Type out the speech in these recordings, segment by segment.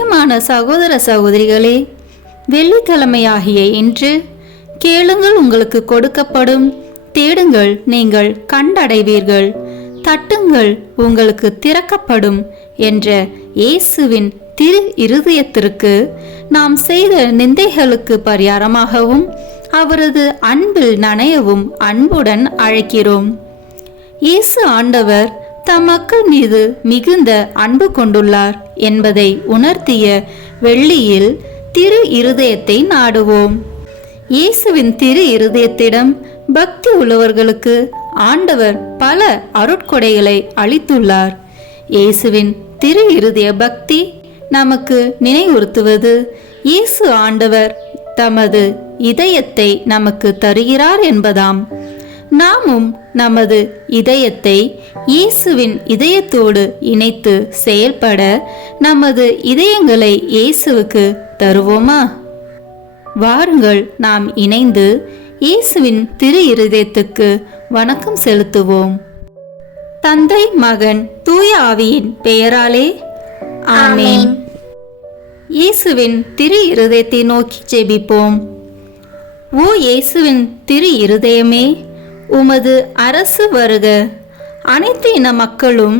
பிரியமான சகோதர சகோதரிகளே, வெள்ளிக்கிழமையாகிய இன்று கேளுங்கள் உங்களுக்கு கொடுக்கப்படும், தேடுங்கள் நீங்கள் கண்டடைவீர்கள், தட்டுங்கள் உங்களுக்கு திறக்கப்படும் என்ற இயேசுவின் திரு இருதயத்திற்கு நாம் செய்த நிந்தைகளுக்கு பரிகாரமாகவும் அவரது அன்பில் நனையவும் அன்புடன் அழைக்கிறோம். இயேசு ஆண்டவர் தம் மக்கள் மீது மிகுந்த அன்பு கொண்டுள்ளார் என்பதை உணர்த்திய வெள்ளியில் திரு இருதயத்தை நாடுவோம். இயேசுவின் திரு இருதயத்திடம் பக்தி உள்ளவர்களுக்கு ஆண்டவர் பல அருட்கொடைகளை அளித்துள்ளார். இயேசுவின் திரு இருதய பக்தி நமக்கு நினைவுறுத்துவது இயேசு ஆண்டவர் தமது இதயத்தை நமக்கு தருகிறார் என்பதாம். நாமும் நமது இதயத்தை இயேசுவின் இதயத்தோடு இணைத்து செயல்பட நமது இதயங்களை இயேசுவுக்கு தருவோமா? வாருங்கள் நாம் இணைந்து இயேசுவின் திரு இருதயத்துக்கு வணக்கம் செலுத்துவோம். தந்தை, மகன், தூய ஆவியின் பெயராலே ஆமென். இயேசுவின் திரு இருதயத்தை நோக்கி ஜெபிப்போம். ஓ இயேசுவின் திரு இருதயமே, உமது அரசு வருக. அனைத்து இன மக்களும்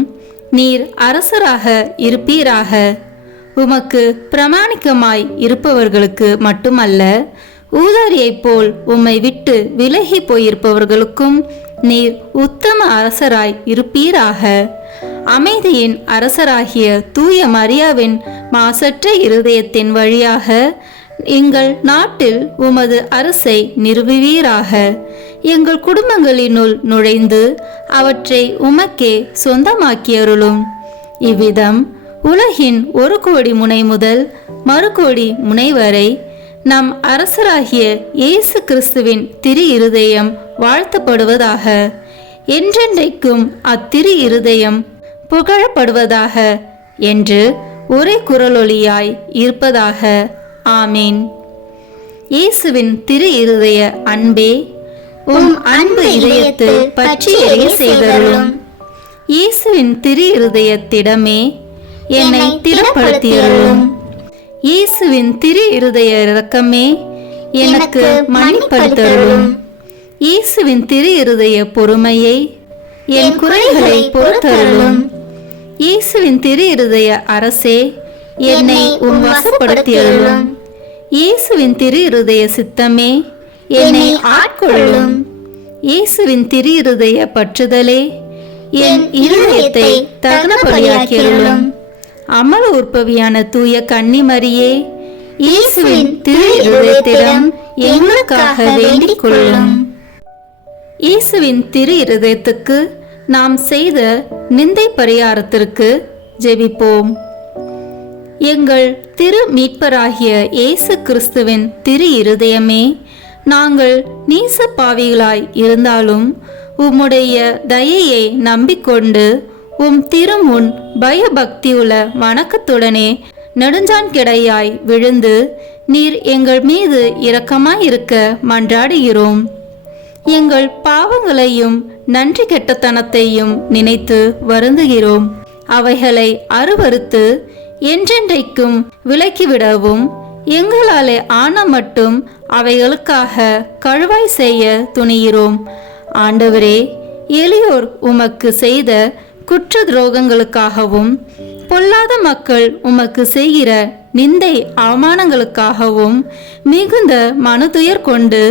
நீர் அரசராக இருப்பீராக. உமக்கு பிரமாணிக்கமாய் இருப்பவர்களுக்கு மட்டுமல்ல, ஊதாரியைப் போல் உம்மை விட்டு விலகி போயிருப்பவர்களுக்கும் நீர் உத்தம அரசராய் இருப்பீராக. அமைதியின் அரசராகிய தூய மரியாவின் மாசற்ற இருதயத்தின் வழியாக எங்கள் நாட்டில் உமது அரசை நிறுவுவீராக. எங்கள் குடும்பங்களினுள் நுழைந்து அவற்றை உமக்கே சொந்தமாக்கியருளும். இவ்விதம் உலகின் 1 கோடி முனை முதல் மறுகோடி முனை வரை நம் அரசராகிய இயேசு கிறிஸ்துவின் திரு இருதயம் வாழ்த்தப்படுவதாக. என்றென்றைக்கும் அத்திரு இருதயம் புகழப்படுவதாக என்று ஒரே குரலொலியாய் இருப்பதாக. ஆமீன். இயேசுவின் திரு இருதய அன்பே, உம் அன்பு இதயத்தில் பற்றி எரிய செய்தருளும். இயேசுவின் திரு இருதயத்திடமே என்னை திடப்படுத்தியருளும். இயேசுவின் திரு இருதய இரக்கமே எனக்கு மன்னிப்படுத்தருளும். இயேசுவின் திரு இருதய பொறுமையை என் குறைகளை பொறுத்தருளும். இயேசுவின் திரு இருதய அரசே, என்னை உம் வசப்படுத்தியருளும். இயேசுவின் திரு இருதய சித்தமே, என்னை ஆட்கொள்ளும். இயேசுவின் திரு இருதய பற்றுதலே, என் இருதயத்தை தகனபலியாக்கியருளும். அமல உற்பவியான தூய கன்னிமரியே, இயேசுவின் திரு இருதயத்திடம் எங்களுக்காக வேண்டிக் கொள்ளும். இயேசுவின் திரு இருதயத்துக்கு நாம் செய்த நிந்தை பரிகாரத்திற்கு ஜெபிப்போம். எங்கள் திரு மீட்பராகிய இயேசு கிறிஸ்துவின் திரு இருதயமே, நாங்கள் நீச பாவிகளாய் இருந்தாலும் உம்முடைய தயையை நம்பிக்கொண்டு உம் திருமுன் பயபக்தியுள்ள வணக்கத்துடனே நெடுஞ்சான் கிடையாய் விழுந்து நீர் எங்கள் மீது இரக்கமாயிருக்க மன்றாடுகிறோம். எங்கள் பாவங்களையும் நன்றி கெட்டத்தனத்தையும் நினைத்து வருந்துகிறோம். அவைகளை அருவறுத்து என்றென்றைக்கும் விலக்கிவிடவும் எங்களாலே ஆன மட்டும் அவைகளுக்காக கழுவாய் செய்ய துணிகிறோம். ஆண்டவரே, எளியோர் உமக்கு செய்த குற்ற துரோகங்களுக்காகவும் பொல்லாத மக்கள் உமக்கு செய்கிற நிந்தை அவமானங்களுக்காகவும் மிகுந்த மனதுயர் கொண்டு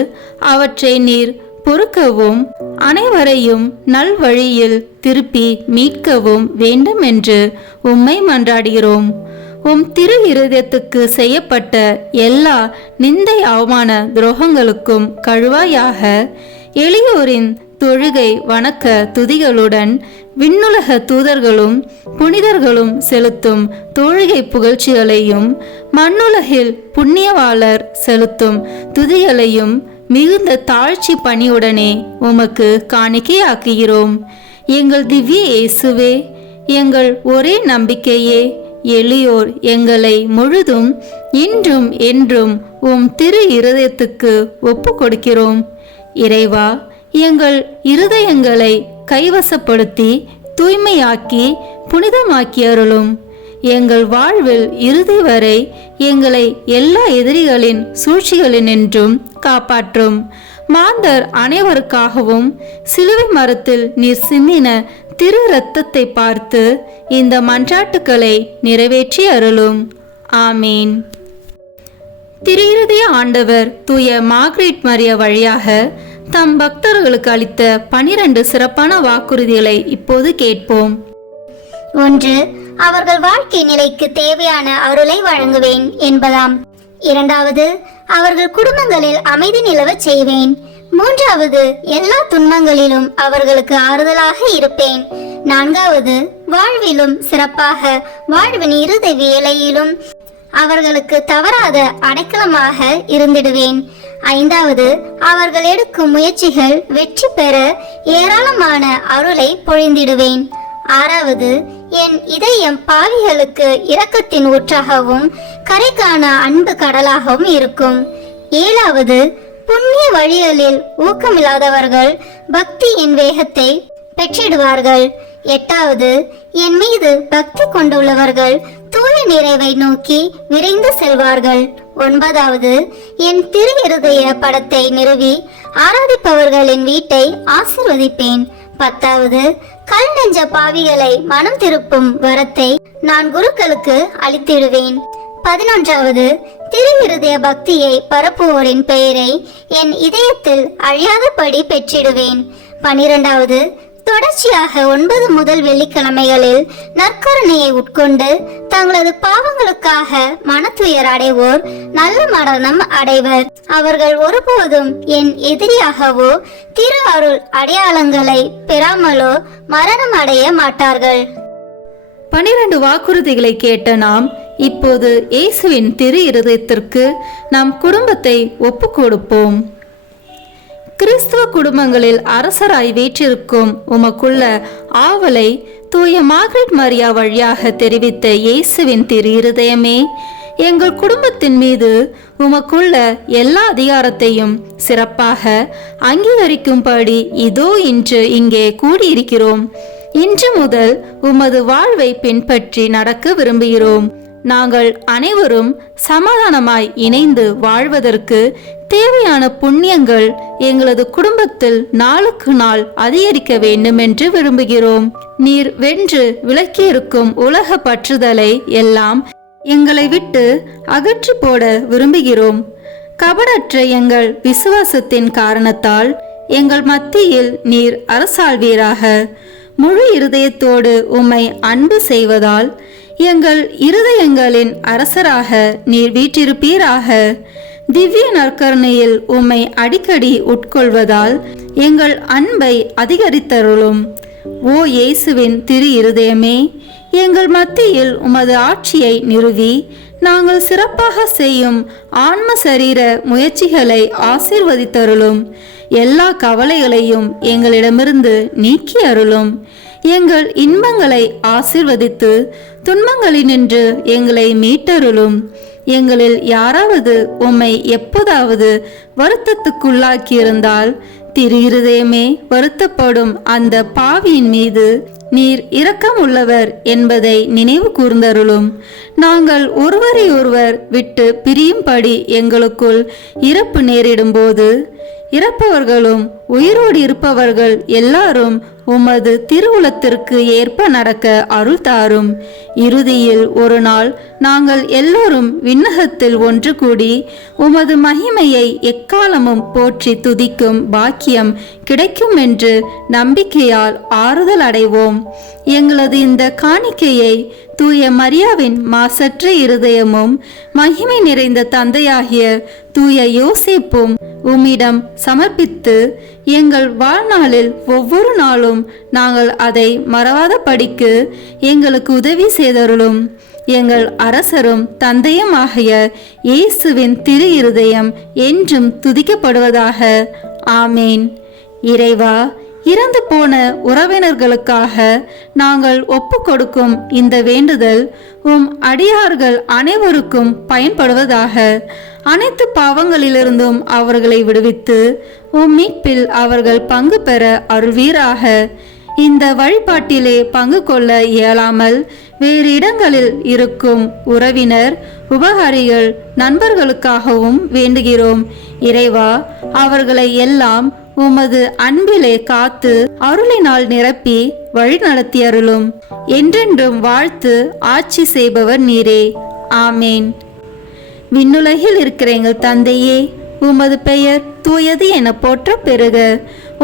அவற்றை நீர் பொறுக்கவும் அனைவரையும் நல்வழியில் திருப்பி மீட்கவும் வேண்டும் என்று உம்மை மன்றாடுகிறோம். உம் திரு இருதயத்துக்கு செய்யப்பட்ட எல்லா நிந்தை அவமான துரோகங்களுக்கும் கழுவாயாக எளியோரின் தொழுகை வணக்க துதிகளுடன் விண்ணுலக தூதர்களும் புனிதர்களும் செலுத்தும் தொழுகை புகழ்ச்சிகளையும் மண்ணுலகில் புண்ணியவாளர் செலுத்தும் துதிகளையும் மிகுந்த தாழ்ச்சி பணியுடனே உமக்கு காணிக்கையாக்குகிறோம். எங்கள் திவ்ய இயேசுவே, எங்கள் ஒரே நம்பிக்கையே, எளியோர் எங்களை முழுதும் இன்றும் என்றும் உம் திரு இருதயத்துக்கு ஒப்பு கொடுக்கிறோம். இறைவா, எங்கள் இருதயங்களை கைவசப்படுத்தி தூய்மையாக்கி புனிதமாக்கி அருளும். எங்கள் வாழ்வில் இறுதி வரை எங்களை எல்லா எதிரிகளின் சூழ்ச்சிகளினின்றும் காப்பாற்றும். மாந்தர் அனைவருக்காகவும் சிலுவை மரத்தில் நீர் சிந்தின திரு இரத்தத்தை பார்த்து இந்த மன்றாட்டுக்களை நிறைவேற்றி அருளும். ஆமீன். திரு இருதய ஆண்டவர் தூய மார்கரெட் மரியா வழியாக தம் பக்தர்களுக்கு அளித்த 12 சிறப்பான வாக்குறுதிகளை இப்போது கேட்போம். 1. அவர்கள் வாழ்க்கை நிலைக்கு தேவையான அருளை வழங்குவேன் என்பதாம். 2. அவர்கள் குடும்பங்களில் அமைதி நிலவச் செய்வேன். 3. எல்லா துன்பங்களிலும் அவர்களுக்கு ஆறுதலாக இருப்பேன். 4. வாழ்விலும் சிறப்பாக வாழ்வின் இறுதி வேளையிலும் அவர்களுக்கு தவறாத அடைக்கலமாக இருந்திடுவேன். 5. அவர்கள் எடுக்கும் முயற்சிகள் வெற்றி பெற ஏராளமான அருளை பொழிந்திடுவேன். 6. என் இதயம் பாவிகளுக்கு இரக்கத்தின் ஊற்றாகவும் கரைக்கான அன்பு கடலாகவும் இருக்கும். 7. புண்ணிய வழிகளில் ஊக்கமில்லாதவர்கள் பக்தியின் வேகத்தை பெற்றிடுவார்கள். 8. என் மீது பக்தி கொண்டுள்ளவர்கள் தூய நிறைவை நோக்கி விரைந்து செல்வார்கள். 9. என் திரு இருதய படத்தை நிறுவி ஆராதிப்பவர்களின் வீட்டை ஆசீர்வதிப்பேன். 10. கல் நெஞ்ச பாவிகளை மனம் திருப்பும் வரத்தை நான் குருக்களுக்கு அளித்திடுவேன். 11. திரு இருதய பக்தியை பரப்புவோரின் பெயரை என் இதயத்தில் அழியாதபடி பெற்றிடுவேன். 12. தொடர்ச்சியாக 9 முதல் வெள்ளிக்கிழமைகளில் நற்கருணையை உட்கொண்டு தங்களது பாவங்களுக்காக மனத்துயர் அடைவோர் நல்ல மரணம் அடைவர். அவர்கள் ஒருபோதும் என் எதிரியாகவோ திரு அருள் அடையாளங்களை பெறாமலோ மரணம் அடைய மாட்டார்கள். 12 வாக்குறுதிகளை கேட்ட நாம் இப்போது இயேசுவின் திரு இருதயத்திற்கு நம் குடும்பத்தை ஒப்புக் கொடுப்போம். கிறிஸ்துவ குடும்பங்களில் அரசராய் வீற்றிருக்கும் உமக்குள்ள ஆவலை தூய மார்கரெட் மரியா வழியாக தெரிவித்த இயேசுவின் திரு இருதயமே, எங்கள் குடும்பத்தின் மீது உமக்குள்ள எல்லா அதிகாரத்தையும் சிறப்பாக அங்கீகரிக்கும்படி இதோ இன்று இங்கே கூடியிருக்கிறோம். இன்று முதல் உமது வாழ்வை பின்பற்றி நடக்க விரும்புகிறோம். நாங்கள் அனைவரும் சமாதானமாய் இணைந்து வாழ்வதற்கு தேவையான புண்ணியங்கள் எங்களது குடும்பத்தில் நாளுக்கு நாள் அதிகரிக்க வேண்டும் என்று விரும்புகிறோம். நீர் வென்று விலக்கியிருக்கும் உலக பற்றுதலை எல்லாம் எங்களை விட்டு அகற்றி போட விரும்புகிறோம். கபடற்ற எங்கள் விசுவாசத்தின் காரணத்தால் எங்கள் மத்தியில் நீர் அரசாள்வீராக. முழு இருதயத்தோடு உம்மை அன்பு செய்வதால் எங்கள் இருதயங்களின் அரசராக நீர் வீற்றிருப்பீராக. திவ்ய நற்கருணையில் உம்மை அடிக்கடி உட்கொள்வதால் எங்கள் அன்பை அதிகரித்தருளும். ஓ இயேசுவின் திரு இருதயமே, எங்கள் மத்தியில் உமது ஆட்சியை நிறுவி நாங்கள் சிறப்பாக செய்யும் ஆன்ம சரீர முயற்சிகளை ஆசீர்வதித்தருளும். எல்லா கவலைகளையும் எங்களிடமிருந்து நீக்கி அருளும். எங்கள் இன்பங்களை ஆசீர்வதித்து துன்பங்களினின்று எங்களை மீட்டருளும். எங்களில் யாராவது உம்மை எப்போதாவது வருத்தத்துக்குள்ளாக்கியிருந்தால் திரு இருதயமே, வருத்தப்படும் அந்த பாவியின் மீது நீர் இரக்கம் உள்ளவர் என்பதை நினைவு கூர்ந்தருளும். நாங்கள் ஒருவரை ஒருவர் விட்டு பிரியும்படி எங்களுக்குள் இறப்பு நேரிடும்போது இறப்பவர்களும் உயிரோடு இருப்பவர்கள் எல்லாரும் உமது திருவுளத்திற்கு ஏற்ப நடக்க அருள் தாரும். இறுதியில் ஒரு நாள் நாங்கள் எல்லோரும் விண்ணகத்தில் ஒன்று கூடி உமது மகிமையை எக்காலமும் போற்றி துதிக்கும் பாக்கியம் கிடைக்கும் என்று நம்பிக்கையால் ஆறுதல் அடைவோம். எங்களது இந்த காணிக்கையை தூய மரியாவின் மாசற்ற இருதயமும் மகிமை நிறைந்த தந்தையாகிய தூய யோசேப்பும் உம்மிடம் சமர்ப்பித்து எங்கள் வாழ்நாளில் ஒவ்வொரு நாளும் நாங்கள் அதை மறவாத படிக்கு எங்களுக்கு உதவி செய்தருளும். எங்கள் அரசரும் தந்தையும் ஆகிய இயேசுவின் திரு இருதயம் என்றும் துதிக்கப்படுவதாக. ஆமேன். இறைவா, இறந்து போன உறவினர்களுக்காக நாங்கள் ஒப்பு கொடுக்கும் இந்த வேண்டுதல் உம் அடியார்கள் அனைவருக்கும் பயன்படுவதாக. அனைத்து பாவங்களிலிருந்தும் அவர்களை விடுவித்து உம் மீட்பில் அவர்கள் பங்கு பெற அருள்வீராக. இந்த வழிபாட்டிலே பங்கு கொள்ள இயலாமல் வேறு இடங்களில் இருக்கும் உறவினர், உபகாரிகள், நண்பர்களுக்காகவும் வேண்டுகிறோம். இறைவா, அவர்களை எல்லாம் உமது அன்பிலே காத்து அருளினால் நிரப்பி வழி நடத்தி அருளும். என்றென்றும் வாழ்த்து ஆட்சி செய்பவர் நீரே. ஆமேன். விண்ணுலகில் இருக்கிற எங்கள் தந்தையே, உமது பெயர் தூயது என போற்ற பெறுக.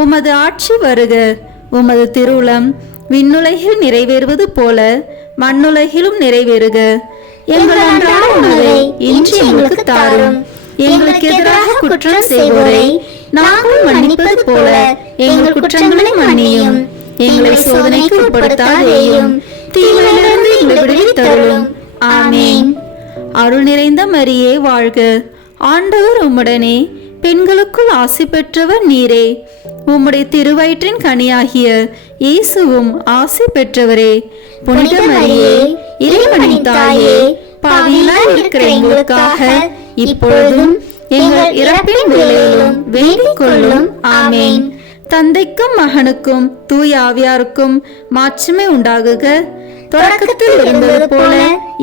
உமது ஆட்சி வருக. உமது திருவுளம் விண்ணுலகில் நிறைவேறுவது போல மண்ணுலகிலும் நிறைவேறுக. எங்கள் அன்றாட உணவை இன்று எங்களுக்கு தாரும். எங்களுக்கு எதிராக குற்றம் செய்வோரை நாங்கள் மன்னிப்பது போல எங்கள் குற்றங்களை மன்னியும். எங்களை சோதனைக்கு உட்படுத்தாதேயும், தீமையிலிருந்து எங்களை விடுவித்தருளும். ஆமேன். அருள் நிறைந்த மரியே வாழ்க. ஆண்டவர் உம்முடனே, பெண்களுக்குள் ஆசி பெற்றவர் நீரே. உம்முடைய திருவயிற்றின் கனியாகிய இயேசுவும் ஆசி பெற்றவரே. புனித மரியே, இறைவனின் தாயே, பாவிகளாய் இருக்கிற எங்களுக்காக இப்பொழுதும் எங்கள் இறப்பின் வேளையிலும் வேண்டிக் கொள்ளும். ஆமேன். தந்தைக்கும் மகனுக்கும் தூய ஆவியாருக்கும் மாட்சிமை உண்டாகுக. தொடக்கத்தில் இருந்தது போல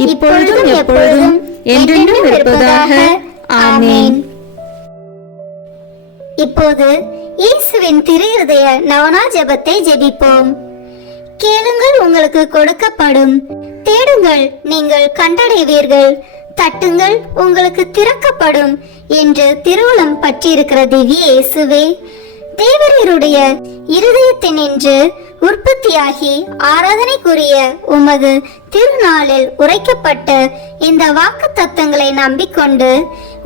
இப்பொழுதும் எப்பொழுதும் என்றென்றும் இருப்பதாக. ஆமேன். இப்போது இயேசுவின் திரு இருதய நவநாள் ஜெபத்தை ஜெபிப்போம். கேளுங்கள், உங்களுக்கு கொடுக்கப்படும். தேடுங்கள், நீங்கள் கண்டடைவீர்கள். தட்டுங்கள், உங்களுக்கு திறக்கப்படும் என்று திருவுளம் பற்றியிருக்கிற திவ்ய இயேசுவே, தேவரீருடைய இருதயத்தினின்று உற்பத்தியாகி ஆராதனைக்குரிய உமது திருநாளில் உரைக்கப்பட்ட இந்த வாக்கு தத்தங்களை நம்பிக்கொண்டு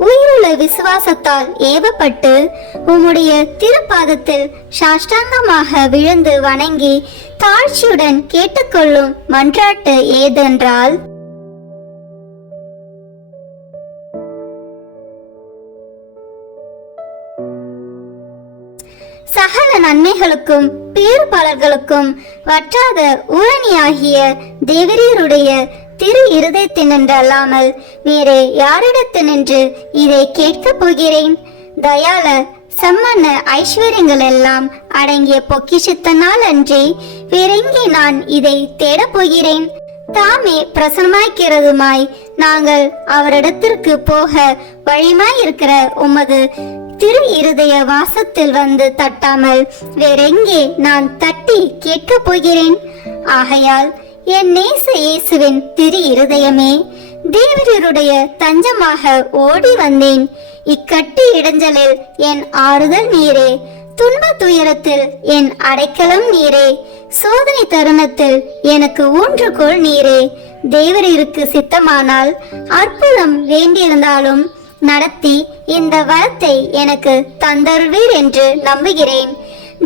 உயிருள்ள விசுவாசத்தால் ஏவப்பட்டு உம்முடைய திருப்பாதத்தில் சாஷ்டாங்கமாக விழுந்து வணங்கி தாழ்ச்சியுடன் கேட்டுக்கொள்ளும் மன்றாட்டு ஏதென்றால், சகல நன்மைகளுக்கும் பேறுபாலர்களுக்கும் வற்றாத ஊரணியாகிய தேவரீருடைய திரு இருதயத்தினின்றல்லாமல் வேறே யாரிடத்தினின்று இதை கேட்கப் போகிறேன்? தயால சம்மன்ன ஐஸ்வர்யங்கள் எல்லாம் அடங்கிய பொக்கிஷத்தினால் அன்றி வேறெங்கே நான் இதை தேடப் போகிறேன்? தாமே பிரசன்னமாய்க்கிறதுமாய் நாங்கள் அவரிடத்திற்கு போக வழிமாயிருக்கிற உமது திரு இருதய வாசத்தில் வந்து தட்டாமல் வேறெங்கே நான் தட்டி கேட்கப் போகிறேன்? ஆகையால் என் நேச இயேசுவின் திரு இருதயமே, தேவரீருடைய தஞ்சமாக ஓடி வந்தேன். இக்கட்டு இடைஞ்சலில் என் ஆறுதல் நீரே, துன்ப துயரத்தில் என் அடைக்கலம் நீரே, சோதனை தருணத்தில் எனக்கு ஊன்றுகோல் நீரே. தேவரீருக்கு சித்தமானால் அற்புதம் வேண்டியிருந்தாலும் நடத்தி இந்த வரத்தை எனக்கு தந்தருவீர் என்று நம்புகிறேன்.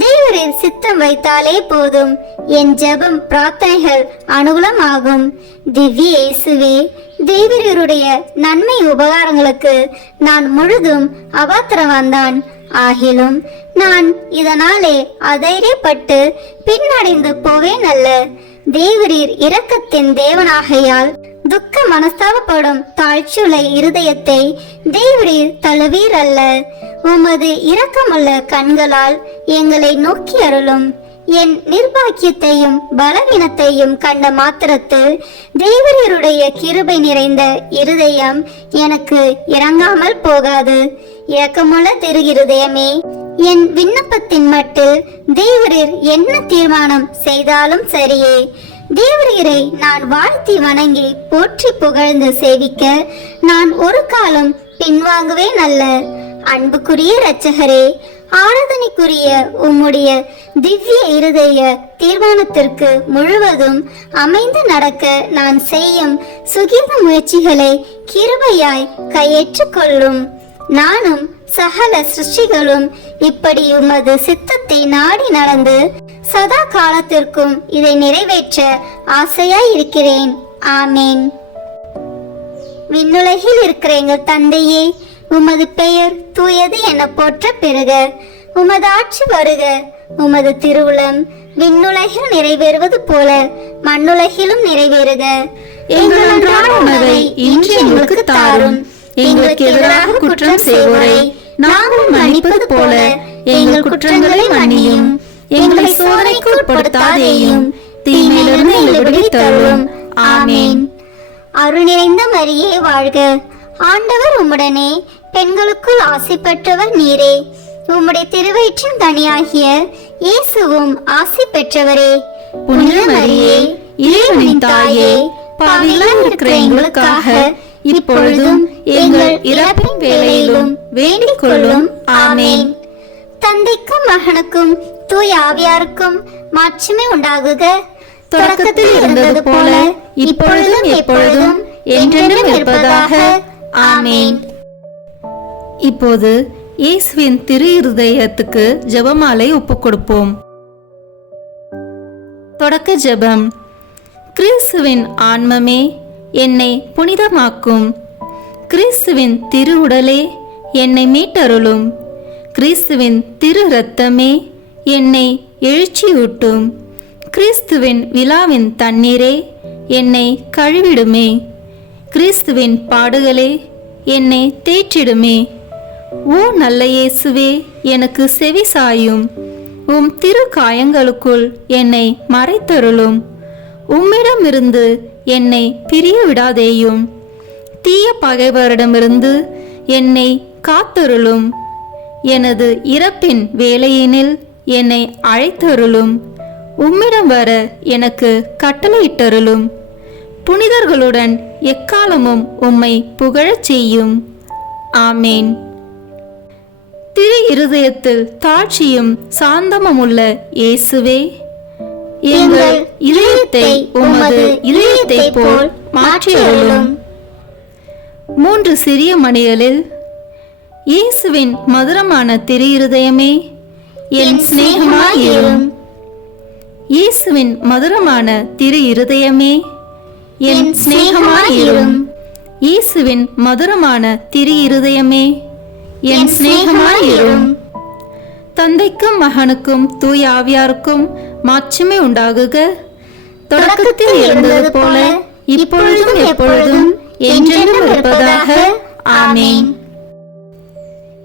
தேவரீர் சித்தம் வைத்தாலே போதும், என் ஜெபம் பிரார்த்தனைகள் அனுகூலமாகும். திவ்ய இயேசுவே, தேவரீருடைய நன்மை உபகாரங்களுக்கு நான் முழுதும் அபாத்திரவான்தான். ஆகிலும் நான் இதனாலே அதைரியப்பட்டு பின்னடைந்து போவேன் அல்ல. தேவரீர் இரக்கத்தின் தேவனாகையால் துக்க மனஸ்தாபப்படும் தாழ்ச்சியுள்ள இருதயத்தை தேவரீர் தழுவீர் அல்ல. உமது இரக்கமுள்ள கண்களால் எங்களை நோக்கி அருளும். என் நிர்பாக்கியத்தையும் பலவீனத்தையும் கண்ட மாத்திரத்தில் தேவரீருடைய கிருபை நிறைந்த இருதயம் எனக்கு இறங்காமல் போகாது. இரக்கமுள்ள திரு இருதயமே, என் விண்ணப்பத்தின் மட்டில் தேவரீர் என்ன தீர்மானம் செய்தாலும் சரியே. தேவரீரை நான் வாழ்த்தி வணங்கி போற்றி புகழ்ந்து சேவிக்க நான் ஒரு காலம் பின்வாங்குவேன் அல்ல. அன்புக்குரிய இரட்சகரே, ஆராதனைக்குரிய உம்முடைய திவ்ய இருதய தீர்மானத்திற்கு முழுவதும் அமைந்து நடக்க நான் செய்யும் சுகீத முயற்சிகளை கிருபையாய் கையேற்றுக் கொள்ளும். நானும் சகல சிருஷ்டிகளும் இப்படி உமது சித்தத்தை நாடி நடந்து சதா காலத்திற்கும் இதை நிறைவேற்ற ஆசையாய் இருக்கிறேன். ஆமேன். விண்ணுலகில் இருக்கிற எங்கள் தந்தையே, உமது பெயர் தூயது என போற்ற பெறுக. உமது ஆட்சி வருக. உமது திருவுளம் விண்ணுலகில் நிறைவேறுவது போல மண்ணுலகிலும் நிறைவேறுக. எங்கள் அன்றாட உணவை இன்று எங்களுக்கு தாரும். எங்களுக்கு எதிராக குற்றம் செய்வோரை நாங்கள் மன்னிப்பது போல எங்கள் குற்றங்களை மன்னியும். எங்களை சோதனைக்கு உட்படுத்தாதேயும், தீமையிலிருந்து எங்களை விடுவித்தருளும். ஆமென். அருள் நிறைந்த மரியே வாழ்க, ஆண்டவர் உம்முடனே, பெண்களுக்குள் ஆசி பெற்றவர் நீரே. உம்முடைய திருவயிற்றின் கனியாகிய இயேசுவும் ஆசி பெற்றவரே. புனித மரியே, இறைவனின் தாயே, பாவிகளாய் இருக்கிற எங்களுக்காக இப்பொழுதும் எங்கள் இறப்பின் வேளையிலும் வேண்டிக் கொள்ளும். ஆமென். தந்தைக்கும் மகனுக்கும் தூய ஆவியாருக்கும் மாட்சிமை உண்டாகுக. தொடக்கத்தில் இருந்தது போல இப்பொழுதும் எப்பொழுதும் என்றென்றும் இருப்பதாக. ஆமென். இப்போது இயேசுவின் திரு இருதயத்துக்கு ஜெபமாலை ஒப்புக் கொடுப்போம். தொடக்க ஜெபம். கிறிஸ்துவின் ஆன்மமே, என்னை புனிதமாக்கும். கிறிஸ்துவின் திரு உடலே, என்னை மீட்டருளும். கிறிஸ்துவின் திரு இரத்தமே, என்னை எழுச்சியூட்டும். கிறிஸ்துவின் விழாவின் தண்ணீரே, என்னை கழுவிடுமே. கிறிஸ்துவின் பாடுகளே, என்னை தேற்றிடுமே. ஓ நல்ல இயேசுவே, எனக்கு செவி சாயும். உம் திரு காயங்களுக்குள் என்னை மறைத்தருளும். உம்மிடமிருந்து என்னை பிரிய விடாதேயும். தீய பகைவரிடமிருந்து என்னை காத்தருளும். எனது இறப்பின் வேளையினில் என்னை அழைத்தருளும். உம்மிடம் வர எனக்கு கட்டளையிட்டருளும். புனிதர்களுடன் எக்காலமும் உம்மை புகழச் செய்யும். ஆமேன். திரு இருதயத்தில் தாட்சியும் சாந்தமுமுள்ள இயேசுவே, எங்கள் இதயத்தை உமது இதயத்தை போல் மாற்றியருளும். 3 சிறிய மணிகளில் இயேசுவின் மதுரமான திரு இருதயமே, என் சிநேகமாயிரும். இயேசுவின் மதுரமான திரு இருதயமே, என் சிநேகமாயிரும். இயேசுவின் மதுரமான திரு இருதயமே, என் சிநேகமாயிரும். தந்தைக்கும் மகனுக்கும் தூய ஆவியாருக்கும் மாட்சிமை உண்டாகுக. தொடக்கத்தில் இருந்தது போல இப்பொழுதும் எப்பொழுதும் என்றென்றும் இருப்பதாக. ஆமென்.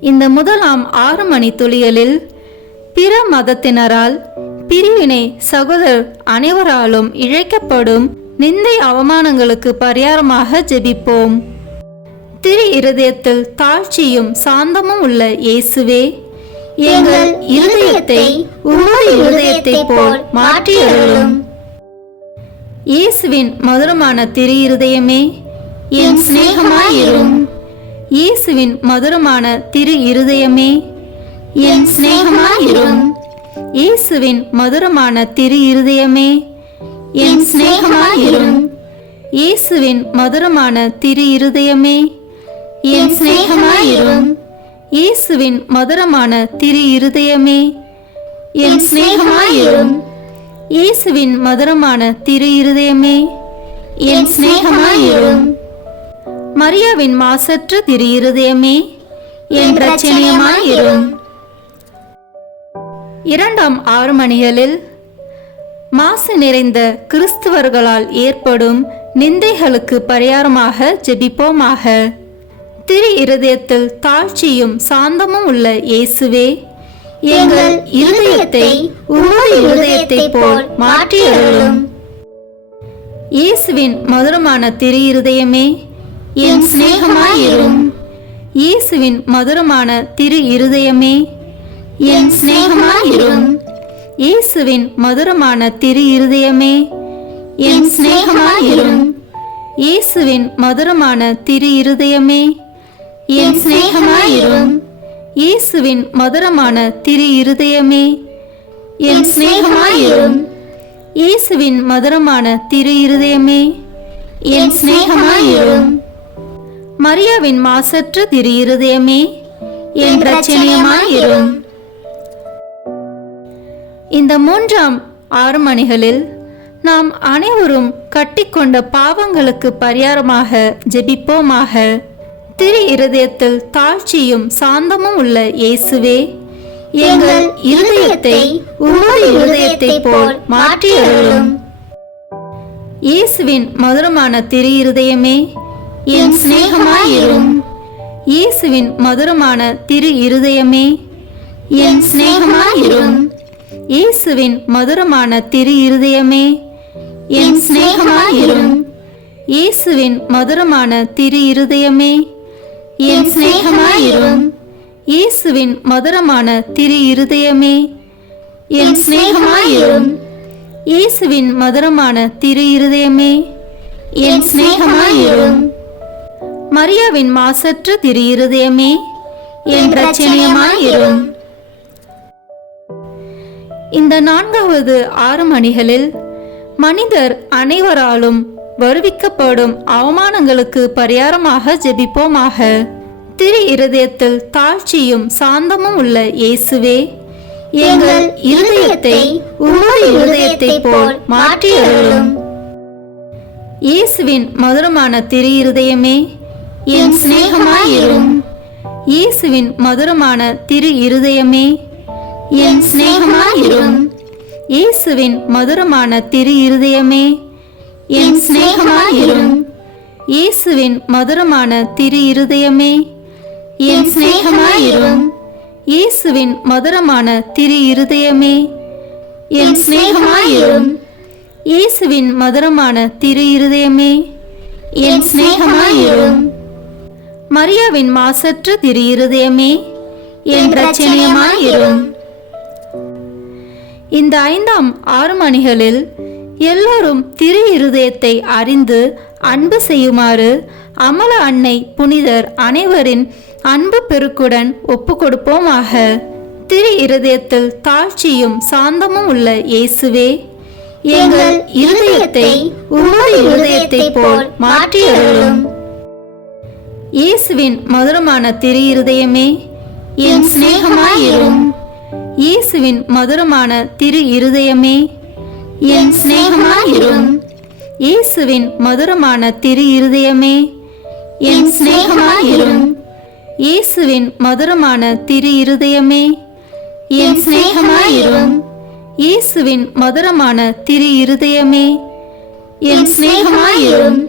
இந்த முதலாம் 6 மணி துளிகளில் பிற மதத்தினரால் பிரிவினை சகோதரர் அனைவராலும் இழைக்கப்படும் நிந்தை அவமானங்களுக்கு பரிகாரமாக ஜெபிப்போம். திரு இருதயத்தில் தாழ்ச்சியும் சாந்தமும் உள்ள இயேசுவே, எங்கள் இருதயத்தை உமது இருதயத்தை போல் மாற்றியருளும். இயேசுவின் மதுரமான திரு இருதயமே, என் சிநேகமாயிரும். இயேசுவின் மதுரமான திரு இருதயமே, என் சிநேகமாயிரும். இயேசுவின் மதுரமான திரு இருதயமே, என் சிநேகமாயிரும். இயேசுவின் மதுரமான திரு இருதயமே, என் சிநேகமாயிரும். இயேசுவின் மதுரமான திரு இருதயமே, என் சிநேகமாயிரும். இயேசுவின் மதுரமான திரு இருதயமே, என் சிநேகமாயிரும். மரியாவின் மாசற்ற திரு இருதயமே, என் இரட்சணியமாயிரும். 2ஆம் 6 மணிகளில் மாசு நிறைந்த கிறிஸ்தவர்களால் ஏற்படும் நிந்தைகளுக்கு பரிகாரமாக ஜெபிப்போமாக. திரு இருதயத்தில் தாழ்ச்சியும் சாந்தமும் உள்ள இயேசுவே, எங்கள் இருதயத்தை உமது இருதயத்தை போல் மாற்றியருளும். இயேசுவின் மதுரமான திரு இருதயமே, என் சிநேகமாயிரும். இயேசுவின் மதுரமான திரு இருதயமே, என் சிநேகமாயிரும். இயேசுவின் மதுரமான திரு இருதயமே, என் சிநேகமாயிரும். இயேசுவின் மதுரமான திரு இருதயமே, என் சிநேகமாயிரும். இயேசுவின் மதுரமான திரு இருதயமே, என் சிநேகமாயிரும். இயேசுவின் மதுரமான திரு இருதயமே, என் சிநேகமாயிரும். மரியாவின் மாசற்ற திரு இருதயமே, என் இரட்சணியமாயிரும். இந்த 3ஆம் 6 மணிகளில் நாம் அனைவரும் கட்டிக்கொண்ட பாவங்களுக்கு பரிகாரமாக ஜெபிப்போமாக. திரு இருதயத்தில் தாழ்ச்சியும் சாந்தமும் உள்ள இயேசுவே, எங்கள் இருதயத்தை உமது இருதயத்தை போல் மாற்றியருளும். இயேசுவின் மதுரமான திரு இருதயமே, என் சிநேகமாயிரும். இயேசுவின் மதுரமான திரு இருதயமே, என் சிநேகமாயிரும். இயேசுவின் மதுரமான திரு இருதயமே, என் சிநேகமாயிரும். இயேசுவின் மதுரமான திரு இருதயமே என் சிநேகமாயிரும். இயேசுவின் மதுரமான திரு இருதயமே என் சிநேகமாயிரும். இயேசுவின் மதுரமான திரு இருதயமே என் சிநேகமாயிரும். மரியாவின் மாசற்ற திரு இருதயமே என் இரட்சணியமாயிரும். இந்த 4வது 6 மணிகளில் மனிதர் அனைவராலும் வருவிக்கப்படும் அவமானங்களுக்கு பரிகாரமாக ஜெபிப்போமாக. திரு இருதயத்தில் தாழ்ச்சியும் சாந்தமும் உள்ள இயேசுவே, எங்கள் இருதயத்தை உமது இருதயத்தை போல் மாற்றி அருளும். இயேசுவின் மதுரமான திரு இருதயமே என் சிநேகமாயிரும். இயேசுவின் மதுரமான திரு இருதயமே என் சிநேகமாயிரும். இயேசுவின் மதுரமான திரு இருதயமே என் சிநேகமாயிரும். இயேசுவின் மதுரமான திரு இருதயமே என் சிநேகமாயிரும். இயேசுவின் மதுரமான திரு இருதயமே என் சிநேகமாயிரும். இயேசுவின் மதுரமான திரு இருதயமே என் சிநேகமாயிரும். மரியாவின் மாசற்ற திரு இருதயமே என் இரட்சணியமாயிரும். இந்த 5ஆம் 6 மணிகளில் எல்லோரும் திரு இருதயத்தை அறிந்து அன்பு செய்யுமாறு அமல அன்னை புனிதர் அனைவரின் அன்பு பெருக்குடன் ஒப்பு கொடுப்போமாக. திரு இருதயத்தில் தாழ்ச்சியும் சாந்தமும் உள்ள இயேசுவே, எங்கள் இருதயத்தை உமது இருதயத்தை போல் மாற்றி அருளும். இயேசுவின் மதுரமான திரு இருதயமே என் சிநேகமாயிரும். இயேசுவின் மதுரமான திரு இருதயமே என் சிநேகமாயிரும். இயேசுவின் மதுரமான திரு இருதயமே என் சிநேகமாயிரும். இயேசுவின் மதுரமான திரு இருதயமே என் சிநேகமாயிரும். இயேசுவின் மதுரமான திரு இருதயமே என் சிநேகமாயிரும்.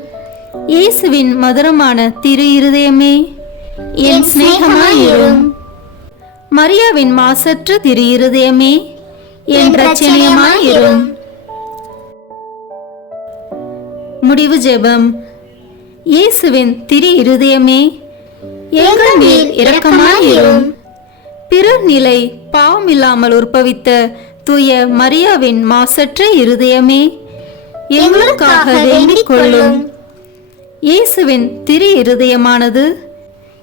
இயேசுவின் மதுரமான திரு இருதயமே என் சிநேகமாயிரும். மரியாவின் மாசற்ற திரு இருதயமே என் இரட்சணியமாயிரும். முடிவு ஜெபம். இயேசுவின் திரு இருதயமே எங்கள் மேல் இரக்கமாயிரும். பிறர் நிலை பாவமில்லாமல் உற்பவித்த தூய மரியாவின் மாசற்ற இருதயமே எங்களுக்காக வேண்டிக் கொள்ளும். இயேசுவின் திரு இருதயமானது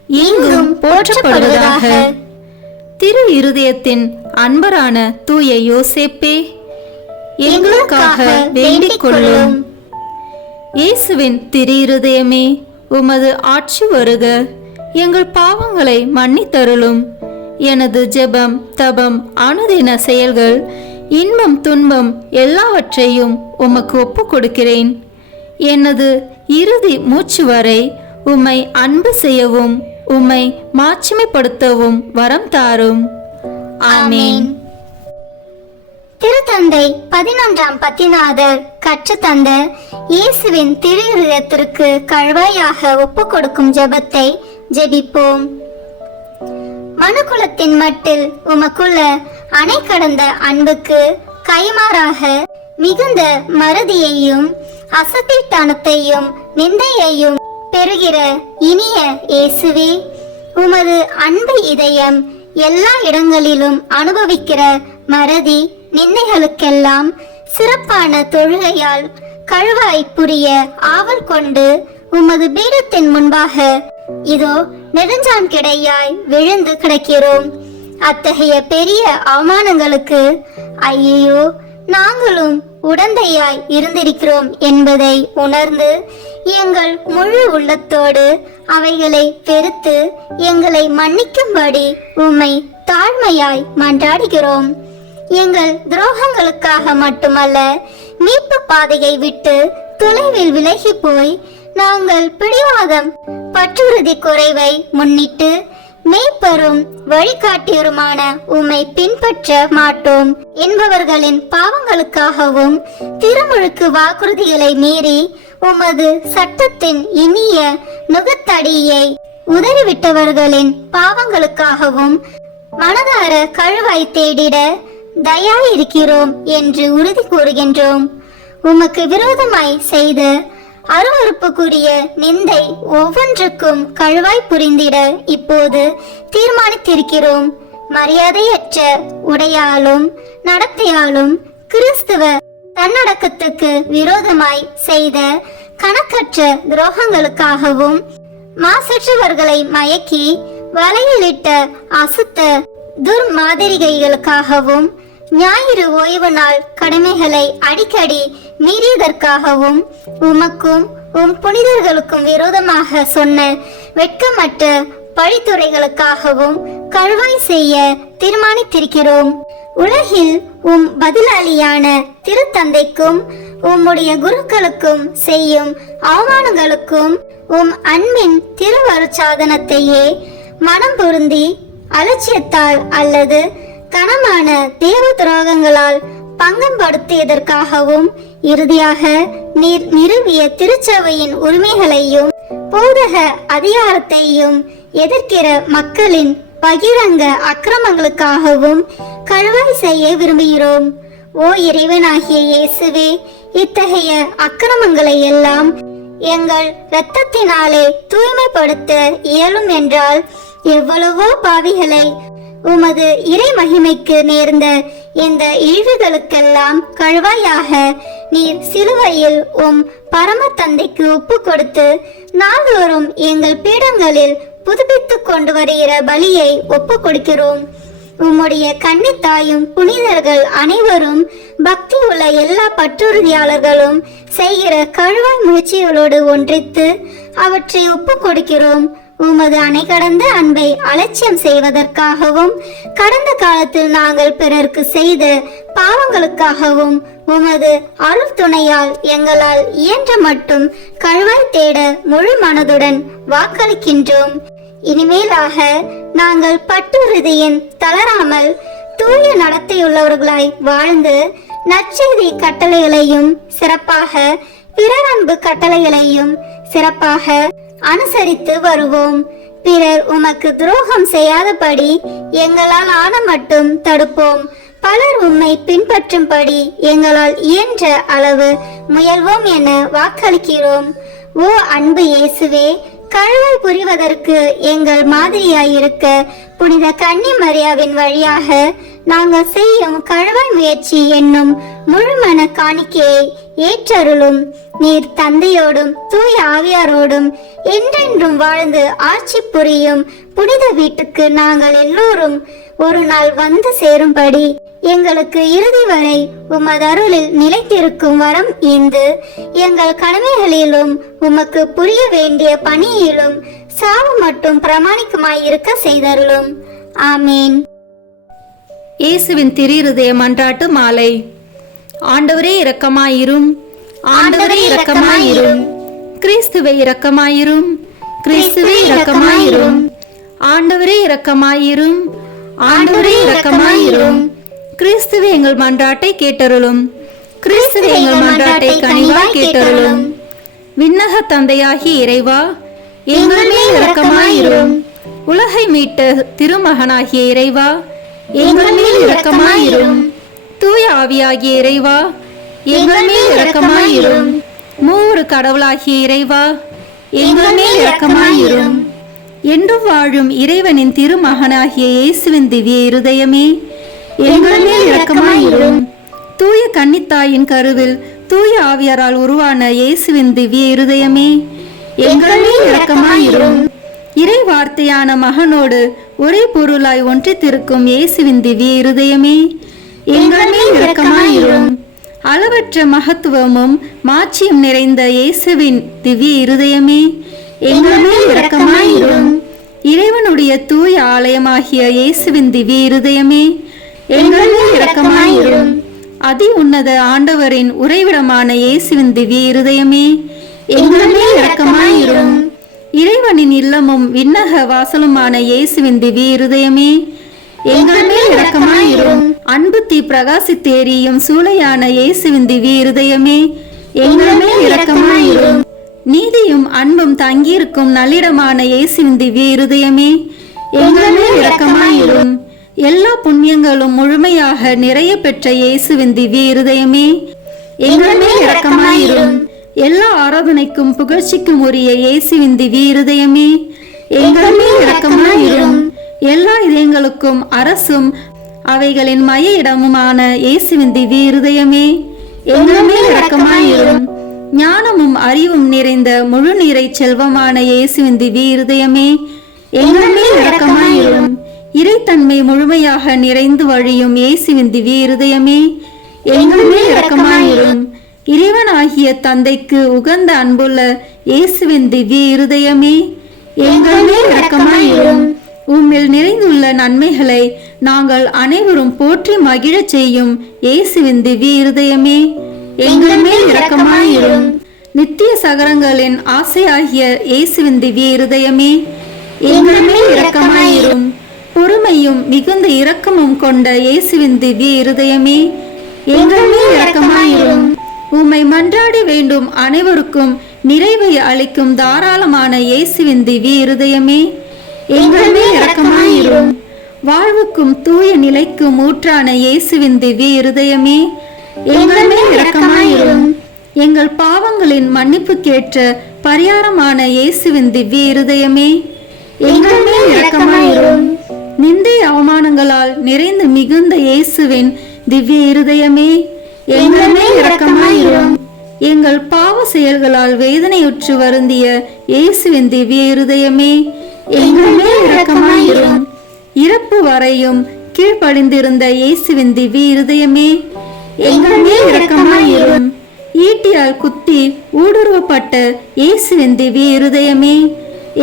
எங்கும் போற்றப்படுவதாக. திரு இருதயத்தின் அன்பரான தூய யோசேப்பே எங்களுக்காக வேண்டிக் கொள்ளும். இயேசுவின் திரு இருதயமே உமது ஆட்சி வருக, எங்கள் பாவங்களை மன்னித்தருளும். எனது ஜெபம் தபம் அனுதின செயல்கள் இன்பம் துன்பம் எல்லாவற்றையும் உமக்கு ஒப்பு கொடுக்கிறேன். எனது இறுதி மூச்சு வரை உம்மை அன்பு செய்யவும் உம்மை மாட்சிமைப்படுத்தவும் வரம் தாரும். ஆமேன். திருத்தந்தை 11ஆம் பத்திநாதர் கற்றுத்தந்த இயேசுவின் திரு இருதயத்திற்கு கழுவாயாக ஒப்பு கொடுக்கும் ஜெபத்தை ஜெபிப்போம். மனுக்குலத்தின் மட்டில் உமக்குள்ள அணை கடந்த அன்புக்கு கைமாறாக மிகுந்த மறதியையும் அசத்திட்டானத்தையும் நிந்தையையும் பெறுகிற இனிய இயேசுவே, உமது அன்பு இதயம் எல்லா இடங்களிலும் அனுபவிக்கிற மறதி நிந்தைகளுக்கெல்லாம் சிறப்பான தொழுகையால் கழுவாய் புரிய ஆவல் கொண்டு உமது பீடத்தின் முன்பாக இதோ நெடுஞ்சான் கிடையாய் விழுந்து கிடக்கிறோம். அத்தகைய பெரிய அவமானங்களுக்கு ஐயோ நாங்களும் உடந்தையாய் இருந்திருக்கிறோம் என்பதை உணர்ந்து எங்கள் முழு உள்ளத்தோடு அவைகளை வெறுத்து எங்களை மன்னிக்கும்படி உம்மை தாழ்மையாய் மன்றாடுகிறோம். எங்கள் துரோகங்களுக்காக மட்டுமல்ல, மீட்பு பாதையை விட்டு தொலைவில் விலகி போய் நாங்கள் பிடிவாதம் பற்றுறுதி குறைவை முன்னிட்டு மேய்ப்பரும் வழிகாட்டியருமான உம்மை பின்பற்ற மாட்டோம் என்பவர்களின் பாவங்களுக்காகவும் திருமுழுக்கு வாக்குறுதிகளை மீறி உமது சட்டத்தின் இனிய நுகத்தடியை உதறிவிட்டவர்களின் பாவங்களுக்காகவும் மனதார கழுவாய் தேடிட தயாயிருக்கிறோம் என்று உறுதி கூறுகின்றோம். உமக்கு விரோதமாய் செய்த அருவருப்புக்குரிய நிந்தை ஒவ்வொன்றுக்கும் கழுவாய் புரிந்திட இப்போது தீர்மானித்திருக்கிறோம். மரியாதையற்ற உடையாலும் நடத்தையாலும் கிறிஸ்துவ தன்னடக்கத்துக்கு விரோதமாய் செய்த கணக்கற்ற துரோகங்களுக்காகவும் மாசற்றவர்களை மயக்கி வலையிலிட்ட அசுத்த துர்மாதிரிகைகளுக்காகவும் ஞாயிறு ஓய்வு நாள் கடமைகளை அடிக்கடி மீறியதற்காகவும் உமக்கும் உம் புனிதர்களுக்கும் விரோதமாக சொன்ன வெட்கமற்ற பழித்துறைகளுக்காகவும் கழுவாய் செய்ய தீர்மானித்திருக்கிறோம். உலகில் உம் பதிலாளியான திருத்தந்தைக்கும் உம்முடைய குருக்களுக்கும் செய்யும் அவமானங்களுக்கும் உம் அன்பின் திருவருட்சாதனத்தையே மனம் பொருந்தி அலட்சியத்தால் அல்லது கனமான தேவ துரோகங்களால் பங்கப்படுத்தியதற்காகவும் இறுதியாக நீர் நிறுவிய திருச்சபையின் உரிமைகளையும் போதக அதிகாரத்தையும் எதிர்க்கிற மக்களின் பகிரங்க அக்கிரமங்களுக்காகவும் கழுவாய் செய்ய விரும்புகிறோம். ஓ இறைவனாகிய இயேசுவே, இத்தகைய அக்கிரமங்களை எல்லாம் எங்கள் இரத்தத்தினாலே தூய்மைப்படுத்த இயலும் என்றால் எவ்வளவோ பாவிகளை உமது இறை மகிமைக்கு நேர்ந்த இந்த இழிவுகளுக்கெல்லாம் கழுவாயாக நீர் சிலுவையில் உம் பரம தந்தைக்கு ஒப்பு கொடுத்து நாள்தோறும் எங்கள் பீடங்களில் புதுப்பித்துக் கொண்டு வருகிற பலியை ஒப்பு கொடுக்கிறோம். உம்முடைய கன்னித்தாயும் புனிதர்கள் அனைவரும் பக்தி உள்ள எல்லா பற்றுறுதியாளர்களும் செய்கிற கழுவாய் முயற்சிகளோடு ஒன்றித்து அவற்றை ஒப்பு கொடுக்கிறோம். உமது அணை கடந்த அன்பை அலட்சியம் செய்வதற்காகவும் கடந்த காலத்தில் நாங்கள் பிறருக்கு செய்த பாவங்களுக்காகவும் உமது அருள் துணையால் எங்களால் இயன்ற மட்டும் கழுவாய் தேட முழு மனதுடன் வாக்களிக்கின்றோம். இனிமேலாக நாங்கள் பட்டுறுதியின் தளராமல் தூய நடத்தையுள்ளவர்களாய் வாழ்ந்து நற்செய்தி கட்டளைகளையும் சிறப்பாக பிறர் அன்பு கட்டளைகளையும் சிறப்பாக அனுசரித்து வருவோம். பிறர் உமக்கு துரோகம் செய்யாதபடி எங்களால் ஆன மட்டும் தடுப்போம். பலர் உம்மை பின்பற்றும்படி எங்களால் இயன்ற அளவு முயல்வோம் என வாக்களிக்கிறோம். ஓ அன்பு இயேசுவே, கழுவாய் புரிவதற்கு எங்கள் மாதிரியாயிருக்க புனித கன்னி மரியாவின் வழியாக நாங்கள் செய்யும் கழுவாய் முயற்சி என்னும் முழுமன காணிக்கையை ஏற்றருளும். நீர் தந்தையோடும் தூய ஆவியாரோடும் என்றென்றும் வாழ்ந்து ஆட்சி புரியும் புனித வீட்டுக்கு நாங்கள் எல்லோரும் ஒரு நாள் வந்து சேரும்படி எங்களுக்கு இறுதி வரை உமது அருளில் நிலைத்திருக்கும் வரம் ஈந்து எங்கள் கடமைகளிலும் உமக்கு புரிய வேண்டிய பணியிலும் சாவு மட்டும் பிரமாணிக்கமாயிருக்க செய்தருளும். ஆமேன். இயேசுவின் திரு மன்றாட்டு மாலை. ஆண்டவரே இரக்கமாயிரும், ஆண்டவரே இரக்கமாயிரும், கிறிஸ்துவே இரக்கமாயிரும், கிறிஸ்துவே இரக்கமாயிரும், ஆண்டவரே இரக்கமாயிரும், ஆண்டவரே இரக்கமாயிரும், கிறிஸ்துவே எங்கள் மன்றாட்டை கேட்டருளும், கிறிஸ்துவே எங்கள் மன்றாட்டை கனிவாய் கேட்டருளும். விண்ணக தந்தையாகிய இறைவா, எங்கள் மேல் இரக்கமாயிரும். உலகை மீட்ட திருமகனாகிய இறைவா, எங்கள் மேல் இரக்கமாயிரும். தூய ஆவியாகிய இறைவா, எங்கள் மேல் இரக்கமாயிரும். மூவரு கடவுளாகிய இறைவா, எங்கள் மேல் இரக்கமாயிரும். என்று வாழும் இறைவனின் திருமகனாகிய இயேசுவின் திவ்ய இருதயமே, எங்கள் மேல் இரக்கமாயிரும். தூய கன்னித்தாயின் கருவில் தூய ஆவியாரால் உருவான இயேசுவின் திவ்ய இருதயமே, எங்கள் மேல் இரக்கமாயிரும். இறை வார்த்தையான மகனோடு ஒரே பொருளாய் ஒன்றித்திருக்கும் இயேசுவின் திவ்ய இருதயமே, எங்கள் மேல் இரக்கமாயிரும். அளவற்ற மகத்துவமும் மாட்சியும் நிறைந்த இயேசுவின் திவ்ய இருதயமே, எங்கள் மேல் இரக்கமாயிரும். இறைவனுடைய தூய ஆலயமாகிய இயேசுவின் திவ்ய இருதயமே, எங்கள் மேல் இரக்கமாயிரும். அதி உன்னத ஆண்டவரின் உறைவிடமான இயேசுவின் திவ்ய இருதயமே, எங்கள் மேல் இரக்கமாயிரும். இறைவனின் இல்லமும் விண்ணக வாசலுமான இயேசுவின் திவ்ய இருதயமே, எங்கள் மேல் இரக்கமாயிரும். அன்பு தீ பிரகாசித்தேரியும் சூளையான இயேசுவின் திவ்ய இருதயமே, எங்கள் மேல் இரக்கமாயிரும். நீதியும் அன்பும் தங்கியிருக்கும் நல்லிடமான இயேசுவின் திவ்ய இருதயமே, எங்கள் மேல் இரக்கமாயிரும். எல்லா புண்ணியங்களும் முழுமையாக நிறைய பெற்ற இயேசுவின் திவ்ய இருதயமே, எங்கள் மேல் இரக்கமாயிரும். எல்லா ஆராதனைக்கும் புகழ்ச்சிக்கும் உரிய இயேசுவின் திவ்ய இருதயமே, எங்கள் மேல் இரக்கமாயிரும். எல்லா இதயங்களுக்கும் அரசும் அவைகளின் மைய இடமுமான இயேசுவின் திவ்ய இருதயமே, எங்கள் மேல் இரக்கமாயிரும். ஞானமும் அறிவும் நிறைந்த முழு நீரை செல்வமான இயேசுவின் திவ்ய இருதயமே, எங்கள் மேல் இரக்கமாயிரும். இறைத்தன்மை முழுமையாக நிறைந்து வழியும் இயேசுவின் திவ்ய இருதயமே, எங்கள் மேல் இரக்கமாயிரும். இறைவனாகிய தந்தைக்கு உகந்த அன்புள்ள இயேசுவின் திவ்ய இருதயமே, எங்கள் மேல் இரக்கமாயிரும். உம்மில் நிறைந்துள்ள நன்மைகளை நாங்கள் அனைவரும் போற்றி மகிழச் செய்யும் இயேசுவின் திவ்ய இருதயமே, எங்கள் மேல் இரக்கமாயிரும். நித்திய சகரங்களின் ஆசையாகிய இயேசுவின் திவ்ய இருதயமே, எங்கள் மேல் இரக்கமாயிரும். பொறுமையும் மிகுந்த இரக்கமும் கொண்ட இயேசுவின் திவ்ய இருதயமே, எங்கள் மேல் இரக்கமாயிரும். உம்மை மன்றாடி வேண்டும் அனைவருக்கும் நிறைவை அளிக்கும் தாராளமான இயேசுவின் திவ்ய இருதயமே, எங்கள் மேல் இரக்கமாயிரும். வாழ்வுக்கும் தூய நிலைக்கும் ஊற்றான இயேசுவின் திவ்ய இருதயமே, எங்கள் மேல் இரக்கமாயிரும். எங்கள் பாவங்களின் மன்னிப்புக்கேற்ற பரிகாரமான இயேசுவின் திவ்ய இருதயமே, எங்கள் மேல் இரக்கமாயிரும். நிந்தை அவமானங்களால் நிறைந்து மிகுந்த இயேசுவின் திவ்ய இருதயமே, எங்கள் மேல் இரக்கமாயிரும். எங்கள் பாவ செயல்களால் வேதனையுற்று வருந்திய இயேசுவின் திவ்ய இருதயமே, எங்கள் மேல் இரக்கமாயிரும். இறப்பு வரையும் கீழ்ப்படிந்திருந்த இயேசுவின் திவ்ய இருதயமே, எங்கள் மேல் இரக்கமாயிரும். ஈட்டியால் குத்தி ஊடுருவப்பட்ட இயேசுவின் திவ்ய இருதயமே,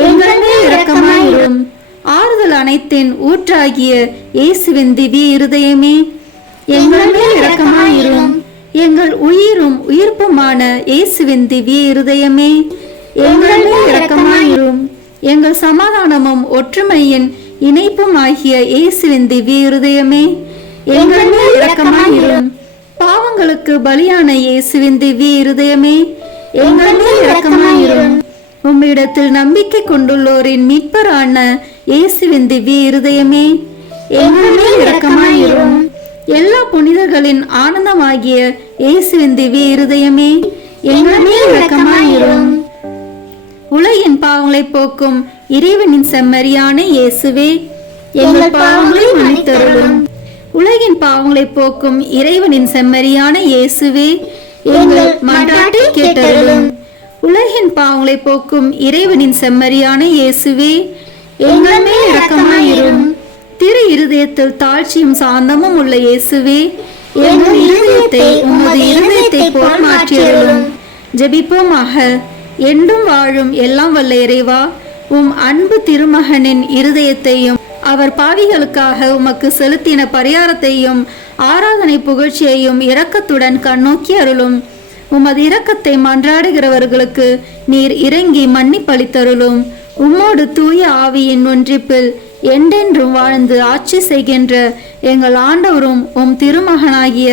எங்கள் மேல் இரக்கமாயிரும். ஆறுதல் அனைத்தின் ஊற்றாகிய இயேசுவின் திவ்ய இருதயமே, எங்கள் மேல் இரக்கமாயிரும். எங்கள் உயிரும் உயிர்ப்புமான இயேசுவின் திவ்ய இருதயமே, எங்கள் மேல் இரக்கமாயிரும். எங்கள் சமாதானமும் ஒற்றுமையின் இணைப்பும் ஆகிய இயேசுவின் திவ்ய இருதயமே, எங்கள் மேல் இரக்கமாயிரும். பாவங்களுக்கு பலியான இயேசுவின் திவ்ய இருதயமே, எங்கள் மேல் இரக்கமாயிரும். உம்மிடத்தில் நம்பிக்கை கொண்டுள்ளோரின் மீட்பரான இயேசுவின் திவ்ய இருதயமே, எங்கள் மேல் இரக்கமாயிரும். எல்லா புனிதர்களின் ஆனந்தமாகிய இயேசுவின் திவ்ய இருதயமே, எங்கள் மேல் இரக்கமாயிரும். உலகின் பாவங்களை போக்கும் இறைவனின் செம்மறியான இயேசுவே, எங்கள் பாவங்களை மன்னித்தருளும். உலகின் பாவங்களை போக்கும் இறைவனின் செம்மறியான இயேசுவே, எங்கள் மன்றாட்டை கேட்டருளும். உலகின் பாவங்களை போக்கும் இறைவனின் செம்மறியான இயேசுவே, எங்கள் மேல் இரக்கமாயிரும். திரு இருதயத்தில் தாழ்ச்சியும் சாந்தமும் உள்ள இயேசுவே, எங்கள் இருதயத்தை உமது இருதயத்தை போல் மாற்றியருளும். ஜெபிப்போமாக. என்றும் வாழும் எல்லாம் வல்ல இறைவா, உம் அன்பு திருமகனின் இருதயத்தையும் அவர் பாவிகளுக்காக உமக்கு செலுத்தின பரிகாரத்தையும் ஆராதனை புகழ்ச்சியையும் இரக்கத்துடன் கண்ணோக்கி அருளும். உமது இரக்கத்தை மன்றாடுகிறவர்களுக்கு நீர் இறங்கி மன்னிப்பளித்தருளும். உம்மோடு தூய ஆவியின் ஒன்றிப்பில் என்றென்றும் வாழ்ந்து ஆட்சி செய்கின்ற எங்கள் ஆண்டவரும் உம் திருமகனாகிய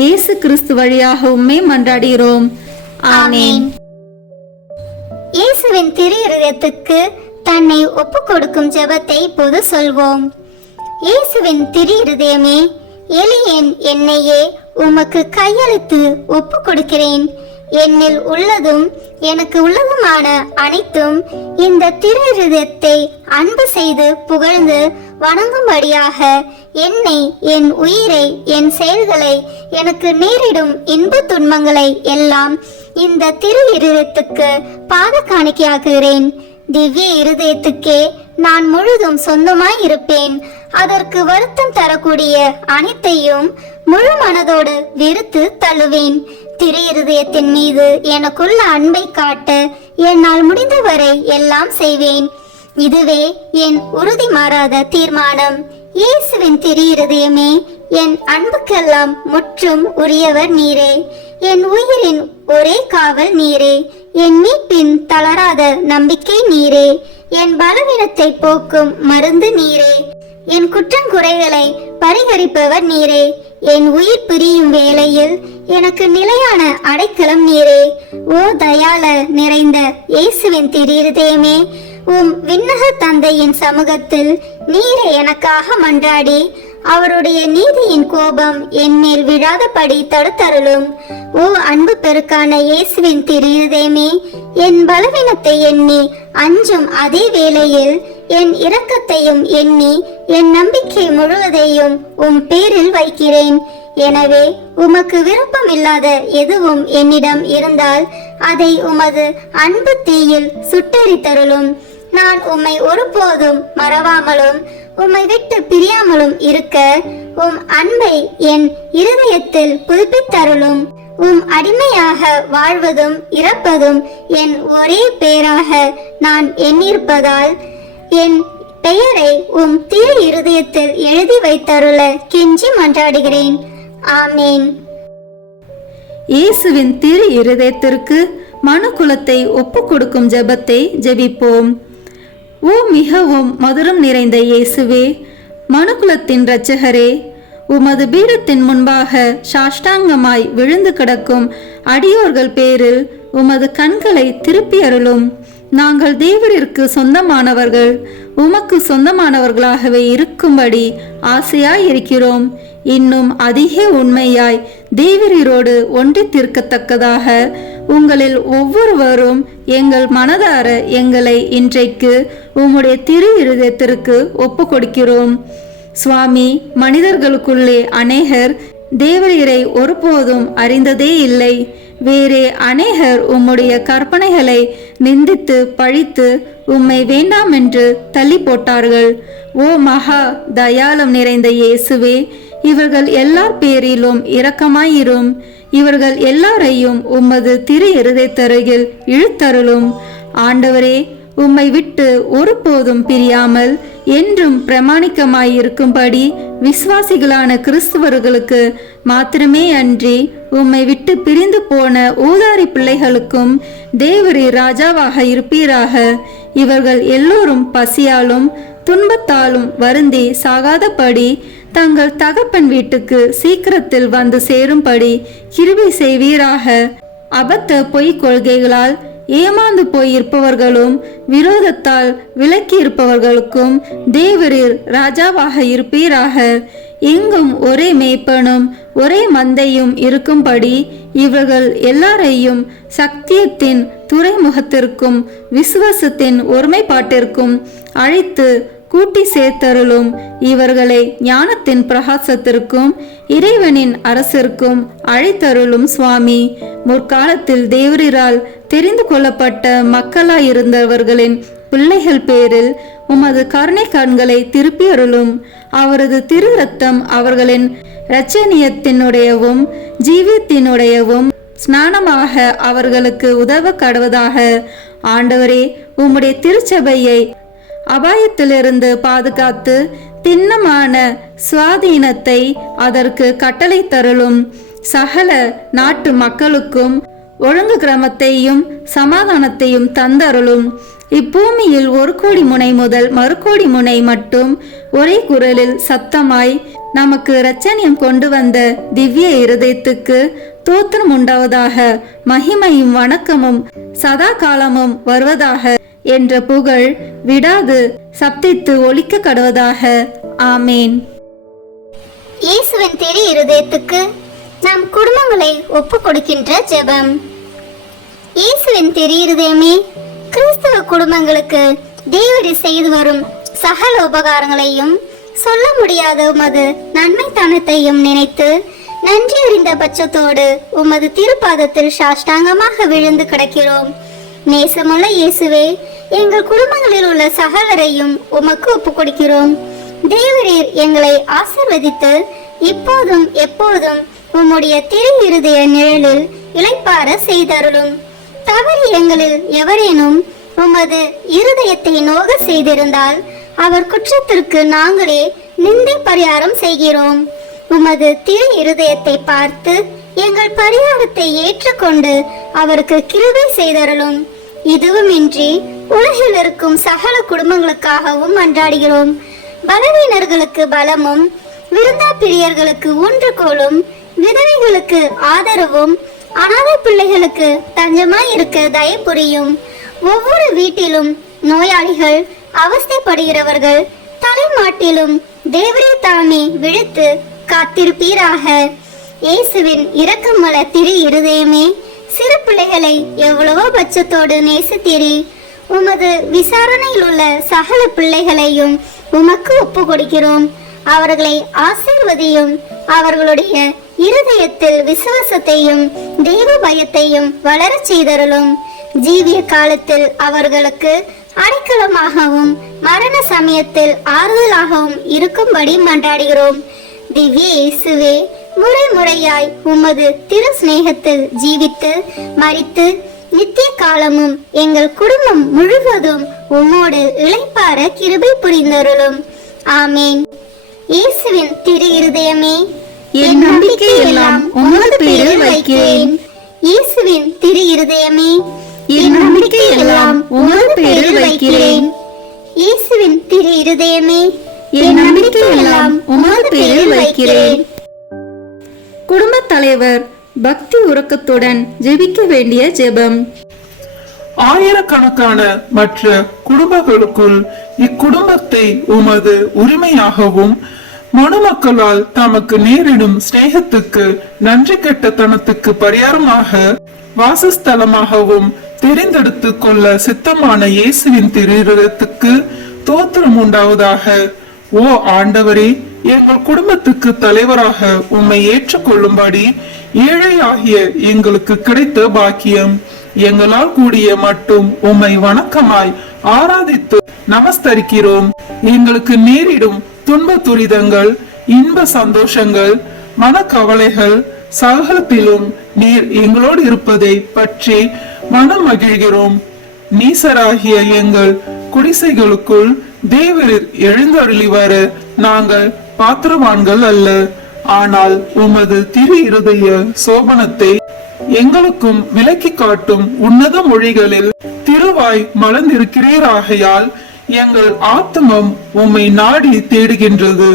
இயேசு கிறிஸ்து வழியாக உம்மை மன்றாடுகிறோம். ஆமென். இயேசுவின் திரு இருதயத்துக்கு தன்னை ஒப்பு கொடுக்கும் ஜெபத்தை இப்போது சொல்வோம். இயேசுவின் திரு இருதயமே, எளியேன் என்னையே உமக்கு கையளித்து ஒப்பு கொடுக்கிறேன். என்னில் உள்ளதும் எனக்கு உள்ளதுமான அனைத்தும் இந்த திரு இருதயத்தை அன்பு செய்து புகழ்ந்து வணங்கும்படியாக என்னை, என் உயிரை, என் செயல்களை, எனக்கு நேரிடும் இன்ப துன்பங்களை எல்லாம் இந்த திரு இருதயத்துக்கு பாத காணிக்கையாக்குகிறேன். திவ்ய இருதயத்துக்கே நான் முழுதும் சொந்தமாய் இருப்பேன். அதற்கு வருத்தம் தரக்கூடிய அனைத்தையும் முழு மனதோடு வெறுத்து தள்ளுவேன். திரு இருதயத்தின் மீது எனக்குள்ள அன்பை காட்ட என்னால் முடிந்தவரை எல்லாம் செய்வேன். இதுவே என் உறுதி மாறாத தீர்மானம். இயேசுவின் திரு இருதயமே, என் அன்புக்கெல்லாம் முற்றும் உரியவர் நீரே. என் உயிரின் ஒரே காவல் நீரே. என் மீட்பின் தளராத நம்பிக்கை நீரே. என் பலவீனத்தை போக்கும் மருந்து நீரே. என் குற்றங்குறைகளை பரிகரிப்பவர் நீரே. என் உயிர் பிரியும் வேளையில் எனக்கு நிலையான அடைக்கலம் நீரே. ஓ தயாள நிறைந்த இயேசுவின் திரு இருதயமே, உம் விண்ணக தந்தையின் சமூகத்தில் நீரே எனக்காக மன்றாடி அவருடைய நீதியின் கோபம் என்மேல் விழாதபடி தடுத்தருளும். ஓ அன்பு பெருக்கான இயேசுவின் திரு இருதயமே, என் பலவீனத்தை எண்ணி அஞ்சும் அதே வேளையில் என் இரக்கத்தையும் எண்ணி என் நம்பிக்கை முழுவதையும் உம் பேரில் வைக்கிறேன். எனவே உமக்கு விருப்பம் இல்லாத எதுவும் என்னிடம் இருந்தால் அதை உமது அன்பு தீயில் சுட்டெரித்தருளும். நான் உம்மை ஒருபோதும் மறவாமலும் உம்மை விட்டு பிரியாமலும் இருக்க உம் அன்பை என் இருதயத்தில் புதுப்பித்தருளும். உம் அடிமையாக வாழ்வதும் இறப்பதும் என் ஒரே பேராக நான் எண்ணிருப்பதால் என் பெயரை உம் திரு இருதயத்தில் எழுதி வைத்தருள கெஞ்சி மன்றாடுகிறேன். ஆமேன். இயேசுவின் திரு இருதயத்திற்கு மனுக்குலத்தை ஒப்பு கொடுக்கும் ஜெபத்தை ஜெபிப்போம். ஓ மிகவும் மதுரம் நிறைந்த இயேசுவே, மனுக்குலத்தின் இரட்சகரே, உமது பீடத்தின் முன்பாக சாஷ்டாங்கமாய் விழுந்து கிடக்கும் அடியோர்கள் பேரில் உமது கண்களை திருப்பி அருளும். நாங்கள் தேவரிற்கு சொந்தமானவர்கள், உமக்கு சொந்தமானவர்களாகவே இருக்கும்படி ஆசையாய் இருக்கிறோம். இன்னும் அதிக உண்மையாய் தேவரீரோடு ஒன்றித்திருக்கத்தக்கதாக உங்களில் ஒவ்வொருவரும் எங்கள் மனதார எங்களை இன்றைக்கு உம்முடைய திரு இருதயத்திற்கு ஒப்பு கொடுக்கிறோம். சுவாமி, மனிதர்களுக்குள்ளே அநேகர் தேவரீரை ஒருபோதும் அறிந்ததே இல்லை. வேறே அநேகர் உம்முடைய கற்பனைகளை நிந்தித்து பழித்து உம்மை வேண்டாம் என்று தள்ளி போட்டார்கள். ஓ மகா தயாளம் நிறைந்த இயேசுவே, இவர்கள் எல்லார் பேரிலும் இரக்கமாயிரும். இவர்கள் எல்லாரையும் உமது திரு இருதயத்தருகில் இழுத்தருளும். ஆண்டவரே, உம்மை விட்டு ஒருபோதும் பிரியாமல் என்றும் பிரமாணிக்கமாயிருக்கும்படி விசுவாசிகளான கிறிஸ்துவர்களுக்கு மாத்திரமே அன்றி உம்மை விட்டு பிரிந்து போன ஊதாரி பிள்ளைகளுக்கும் தேவரீ ராஜாவாக இருப்பீராக. இவர்கள் எல்லோரும் பசியாலும் துன்பத்தாலும் வருந்தி சாகாதபடி தங்கள் தகப்பன் வீட்டுக்கு சீக்கிரத்தில் வந்து சேரும்படி கிருபை செய்வீராக. அபத்த பொய் கொள்கைகளால் ஏமாந்து போயிருப்பவர்களும் விரோதத்தால் விலக்கி இருப்பவர்களுக்கும் தேவரீர் ராஜாவாக இருப்பீராக. எங்கும் ஒரே மேய்ப்பனும் ஒரே மந்தையும் இருக்கும்படி இவர்கள் எல்லாரையும் சத்தியத்தின் துறைமுகத்திற்கும் விசுவாசத்தின் ஒருமைப்பாட்டிற்கும் அழைத்து கூட்டி சேர்த்தருளும். இவர்களை ஞானத்தின் பிரகாசத்திற்கும் இறைவனின் அரசிற்கும் அழைத்தருளும். சுவாமி, முற்காலத்தில் தேவரீரால் தெரிந்து கொள்ளப்பட்ட மக்களாயிருந்தவர்களின் பிள்ளைகள் பேரில் உமது கருணை கண்களை திருப்பி அருளும். அவரது திரு ரத்தம் அவர்களின் இரட்சணியத்தினுடையவும் ஜீவியத்தினுடையவும் ஸ்நானமாக அவர்களுக்கு உதவ கடவதாக. ஆண்டவரே, உம்முடைய திருச்சபையை அபாயத்திலிருந்து பாதுகாத்து திண்ணமான சுவாதீனத்தை அதற்கு கட்டளை தருளும். சகல நாட்டு மக்களுக்கும் ஒழுங்கு கிரமத்தையும் சமாதானத்தையும் தந்தருளும். இப்பூமியில் 1 கோடி முனை முதல் 1 கோடி முனை மட்டும் ஒரே குரலில் சத்தமாய் நமக்கு இரட்சணியம் கொண்டு வந்த திவ்ய இருதயத்துக்கு தோத்திரம் உண்டாவதாக. மகிமையும் வணக்கமும் சதா காலமும் வருவதாக என்ற புகழ் விடாது சப்தித்து ஒலிக்க கடவதாக. ஆமேன். இயேசுவின் திரு இருதயத்துக்கு நம் குடும்பங்களை ஒப்பு கொடுக்கின்ற ஜெபம். இயேசுவின் திரு இருதயமே, கிறிஸ்தவ குடும்பங்களுக்கு தேவரீர் செய்து வரும் சகல உபகாரங்களையும் சொல்ல முடியாத உமது நன்மைத்தனத்தையும் நினைத்து நன்றி அறிந்த பட்சத்தோடு உமது திருப்பாதத்தில் சாஷ்டாங்கமாக விழுந்து கிடக்கிறோம். நேசமுள்ள இயேசுவே, எங்கள் குடும்பங்களில் உள்ள சகலரையும் உமக்கு ஒப்பு கொடுக்கிறோம். தேவரீர் எங்களை ஆசீர்வதித்து இப்போதும் எப்போதும் உம்முடைய திரு இருதய நிழலில் இளைப்பார செய்தருளும். தவறி எங்களில் எவரேனும் உமது இருதயத்தை நோக செய்திருந்தால் அவர் குற்றத்திற்கு நாங்களே நிந்தை பரிகாரம் செய்கிறோம். உமது திரு இருதயத்தை பார்த்து எங்கள் பரிகாரத்தை ஏற்றுக்கொண்டு அவருக்கு கிருபை செய்தருளும். இதுவுமின்றி உலகில் இருக்கும் சகல குடும்பங்களுக்காகவும் மன்றாடுகிறோம். பலவீனர்களுக்கு பலமும் விருந்தா பிரியர்களுக்கு ஊன்றுகோலும் விதவைகளுக்கு ஆதரவும் அனாதை பிள்ளைகளுக்கு தஞ்சமாய் இருக்க தயவு புரியும். ஒவ்வொரு வீட்டிலும் நோயாளிகள் அவஸ்தைப்படுகிறவர்கள் தலைமாட்டிலும் தேவரே தாமே விழித்து காத்திருப்பீராக. இயேசுவின் இரக்கமுள்ள திரு இருதயமே, சிறு பிள்ளைகளை எவ்வளவோ பட்சத்தோடு நேசித்தீரே. உமது விசாரணையில் உள்ள சகல பிள்ளைகளையும் உமக்கு ஒப்பு கொடுக்கிறோம். அவர்களை ஆசீர்வதியும். அவர்களுடைய இருதயத்தில் விசுவாசத்தையும் தெய்வ பயத்தையும் வளரச் செய்தருளும். ஜீவிய காலத்தில் அவர்களுக்கு அடைக்கலமாகவும் மரண சமயத்தில் ஆறுதலாகவும் இருக்கும்படி மன்றாடுகிறோம். திவ்ய இயேசுவே, முறை முறையாய் உமது திரு சிநேகத்தில் ஜீவித்து மரித்து நித்திய காலமும் எங்கள் குடும்பம் முழுவதும் உம்மோடு இளைப்பாற கிருபை புரிந்தருளும். ஆமேன். இயேசுவின் திரு இருதயமே, என் நம்பிக்கை எல்லாம் உமது பேரில் வைக்கிறேன். இயேசுவின் திரு இருதயமே, என் நம்பிக்கை எல்லாம் உமது பேரில் வைக்கிறேன். இயேசுவின் திரு இருதயமே, என் நம்பிக்கை எல்லாம் உமது பேரில் வைக்கிறேன். குடும்பத் தலைவர் பக்தி உறக்கத்துடன் ஜெபிக்க வேண்டிய ஜெபம். ஆயிரக்கணக்கான மற்ற குடும்பங்களுக்குள் இக்குடும்பத்தை உமது உரிமையாகவும் மனுமக்களால் தமக்கு நேரிடும் சிநேகத்துக்கு நன்றி கெட்டத்தனத்துக்கு பரிகாரமாக வாசஸ்தலமாகவும் தெரிந்தெடுத்து கொள்ள சித்தமான இயேசுவின் திருத்துக்கு தோத்திரம் உண்டாவதாக. ஓ ஆண்டவரே, எங்கள் குடும்பத்துக்கு தலைவராக உம்மை ஏற்றுக்கொள்ளும்படி ஏழை ஆகிய எங்களுக்கு கிடைத்த பாக்கியம். எங்களால் கூடிய மட்டும் உம்மை வணக்கமாய் ஆராதித்து நமஸ்தரிக்கிறோம். எங்களுக்கு நேரிடும் துன்ப துரிதங்கள், இன்ப சந்தோஷங்கள், மனக்கவலைகள் சகலத்திலும் நீர் எங்களோடு இருப்பதை பற்றி மனம் மகிழ்கிறோம். நீசராகிய எங்கள் குடிசைகளுக்குள் தேவரீர் எழுந்தருளி வர நாங்கள் பாத்திரவான்கள் அல்ல. ஆனால் உமது திரு இருதய சோபனத்தை எங்களுக்கும் விலக்கி காட்டும் உன்னத மொழிகளில் திருவாய் மலர்ந்திருக்கிறீராகையால் எங்கள் ஆத்மம் உம்மை நாடி தேடுகின்றது.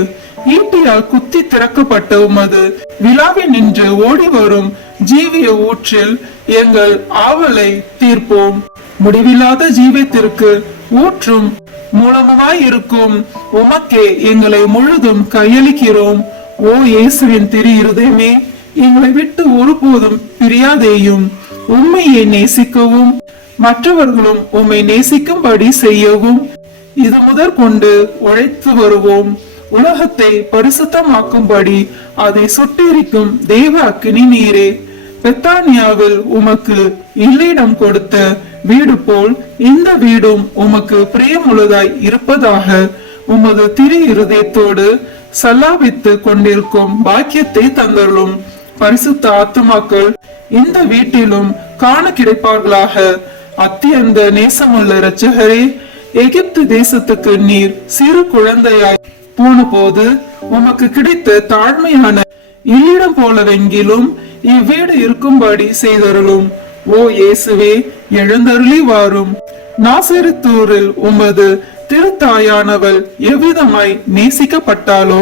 ஈட்டியால் குத்தி திறக்கப்பட்ட உமது விழாவில் நின்று ஓடி வரும் ஜீவிய ஊற்றில் எங்கள் ஆவலை தீர்ப்போம். முடிவில்லாத ஜீவத்திற்கு ஊற்றும் மூலமாய் இருக்கும் உமக்கே எங்களை முழுதும் கையளிக்கிறோம். ஓ இயேசுவின் திரு இருதயமே, எங்களை விட்டு ஒருபோதும் பிரியாதேயும். உம்மையை நேசிக்கவும் மற்றவர்களும் உம்மை நேசிக்கும்படி செய்யவும் இது முதற் கொண்டு உழைத்து வருவோம். உலகத்தை பரிசுத்தமாக்கும்படி அதை சுட்டெரிக்கும் தேவ அக்கினி நீரே, பெத்தானியாவில் உமக்கு இல்லிடம் கொடுத்த வீடு போல் இந்த வீடும் உமக்கு பிரியமுள்ளதாய் இருப்பதாக. உமது திரு இருதயத்தோடு சல்லாபித்து கொண்டிருக்கும் பாக்கியத்தை தந்தருளும். பரிசுத்த ஆத்துமாக்கள் இந்த வீட்டிலும் காண கிடைப்பார்களாக. அத்தியந்த நேசமுள்ள இரட்சகரே, எகிப்து தேசத்துக்கு நீர் சிறு குழந்தையாய் போன போது உமக்கு கிடைத்த தாழ்மையான இல்லிடம் போலவெங்கிலும் இவ்வீடு இருக்கும்படி செய்தருளும். ஓ இயேசுவே, எழுந்தருளி வாரும். நாசரித்தூரில் உமது திருத்தாயானவள் எவ்விதமாய் நேசிக்கப்பட்டாலோ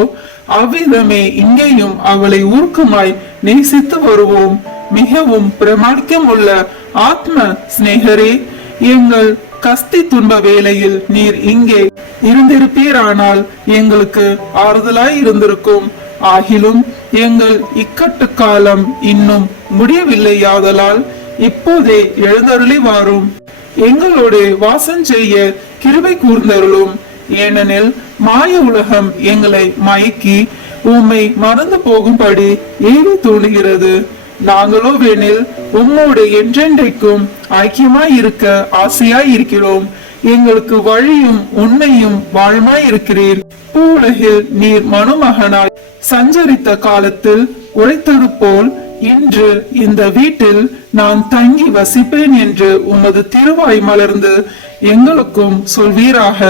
அவ்விதமே இங்கேயும் அவளை ஊர்க்கமாய் நேசித்து வருவோம். மிகவும் பிரமாணிக்கம் உள்ள ஆத்ம சிநேகரே, எங்கள் கஸ்தி துன்ப வேளையில் நீர் இங்கே இருந்திருப்பீரானால் எங்களுக்கு ஆறுதலாய் இருந்திருக்கும். ஆகிலும் எங்கள் இக்கட்டு காலம் இன்னும் முடியவில்லையாதலால் இப்போதே எழுந்தருளி வாரும். எங்களோடு வாசம் செய்ய கிருபை கூர்ந்தருளும். ஏனெனில் மாய உலகம் எங்களை மயக்கி உம்மை மறந்து போகும்படி ஏவி தோணுகிறது. நாங்களோ வேணில் உம்மோடு என்றென்றைக்கும் ஐக்கியமாய் இருக்க ஆசையாய் இருக்கிறோம். எங்களுக்கு வழியும் உண்மையும் வாழ்மாய் இருக்கிறீர். பூவுலகில் நீர் மனுமகனாய் சஞ்சரித்த காலத்தில் உரைத்தது போல் இன்று இந்த வீட்டில் நான் தங்கி வசிப்பேன் என்று உமது திருவாய் மலர்ந்து எங்களுக்கும் சொல்வீராக.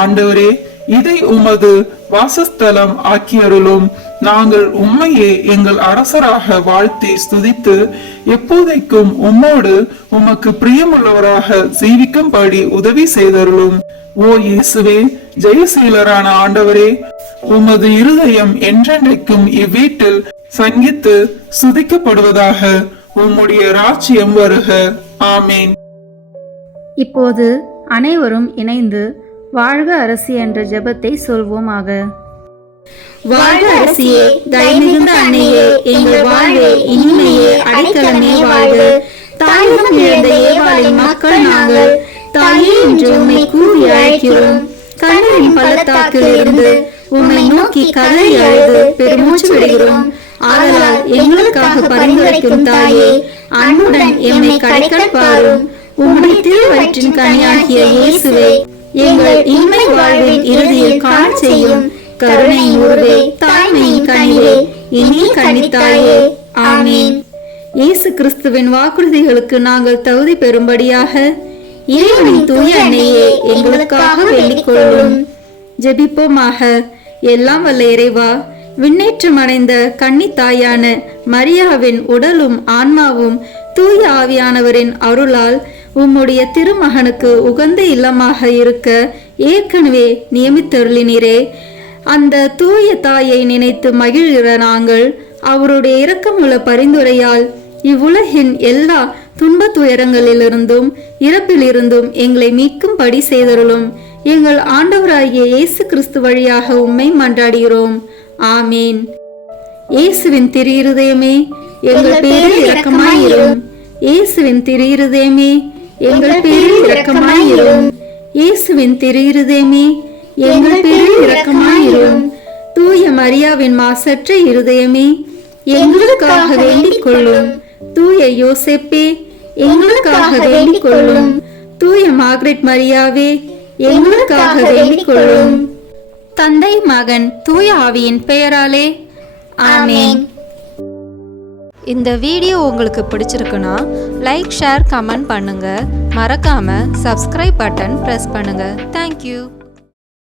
ஆண்டவரே, இதை உமது வாசஸ்தலம் ஆக்கியருளும். நாங்கள் உம்மையே எங்கள் அரசராக வாழ்த்தி ஸ்துதித்து எப்போதைக்கும் உம்மோடு உமக்கு பிரியமுள்ளவராக ஜீவிக்கும்படி உதவி செய்தருளும். ஓ இயேசுவே, ஜெயசீலரான ஆண்டவரே, உமது இருதயம் என்றென்றைக்கும் இவ்வீட்டில் சங்கித்து சுதிக்கப்படுவதாக. உம்முடைய ராஜ்யம் வருக. ஆமேன். இப்போது அனைவரும் இணைந்து வாழ்க அரசி என்ற ஜெபத்தை சொல்வோமாக. வாழ்க அரசியே, தயமிகுந்த அன்னையே, எங்கள் வாழ்வே, இனிமையே, அடைக்கலமே வாழ்க. தாயகம் இழந்த ஏவாளின் மக்கள் நாங்கள், தாயே என்று உம்மை கூவி அழைக்கிறோம். கண்ணீரின் பள்ளத்தாக்கில் இருந்து உம்மை நோக்கி கதறி அழுது பெருமூச்சு விடுகிறோம். ஆதலால் எங்களுக்காக பரிந்துரைக்கும் தாயே, அன்புடன் எம்மை கடைக்கண் பாரும். உம்முடைய திருவயிற்றின் கனியாகிய இயேசுவே, எங்கள் இன்மை வாழ்வின் இறுதியில் காண செய்யும். கருணையின் உருவே, தாய்மையின் கனிவே, இனிய கன்னித்தாயே. ஆமீன். இயேசு கிறிஸ்துவின் வாக்குறுதிகளுக்கு நாங்கள் தகுதி பெறும்படியாக இறைவனின் தூய அன்னையே, எங்களுக்காக வேண்டிக் கொள்ளும். ஜெபிப்போமாக. எல்லாம் வல்ல இறைவா, விண்ணேற்றம் அடைந்த கன்னித்தாயான மரியாவின் உடலும் ஆன்மாவும் தூய ஆவியானவரின் அருளால் உம்முடைய திருமகனுக்கு உகந்த இல்லமாக இருக்க ஏற்கனவே நியமித்தருளினரே. அந்த தூய தாயை நினைத்து மகிழ்கிற நாங்கள் அவருடைய இரக்கமுள்ள பரிந்துரையால் இவ்வுலகின் எல்லா துன்ப துயரங்களிலிருந்தும் இறப்பிலிருந்தும் எங்களை மீட்கும்படி செய்தருளும். எங்கள் ஆண்டவராகிய இயேசு கிறிஸ்து வழியாக உம்மை மன்றாடுகிறோம். ஆமீன். இயேசுவின் திரு இருதயமே, எங்கள் பேரில் இரக்கமாயிரும். இயேசுவின் திரு இருதயமே, எங்கள் பேரில் இரக்கமாயிரும். இயேசுவின் திரு இருதயமே, எங்கள் பேரில் இரக்கமாயிரும். தூய மரியாவின் மாசற்ற இருதயமே, எங்களுக்காக வேண்டிக் கொள்ளும். தூய யோசேப்பே, எங்களுக்காக வேண்டிக் கொள்ளும். தூய மார்கரெட் மரியாவே, எங்களுக்காக வேண்டிக் கொள்ளும். தந்தை, மகன், தூய ஆவியின் பெயராலே ஆமென். இந்த வீடியோ உங்களுக்கு பிடிச்சிருக்குன்னா லைக், ஷேர், கமெண்ட் பண்ணுங்க. மறக்காம சப்ஸ்கிரைப் பட்டன் பிரஸ் பண்ணுங்க. தேங்க்யூ.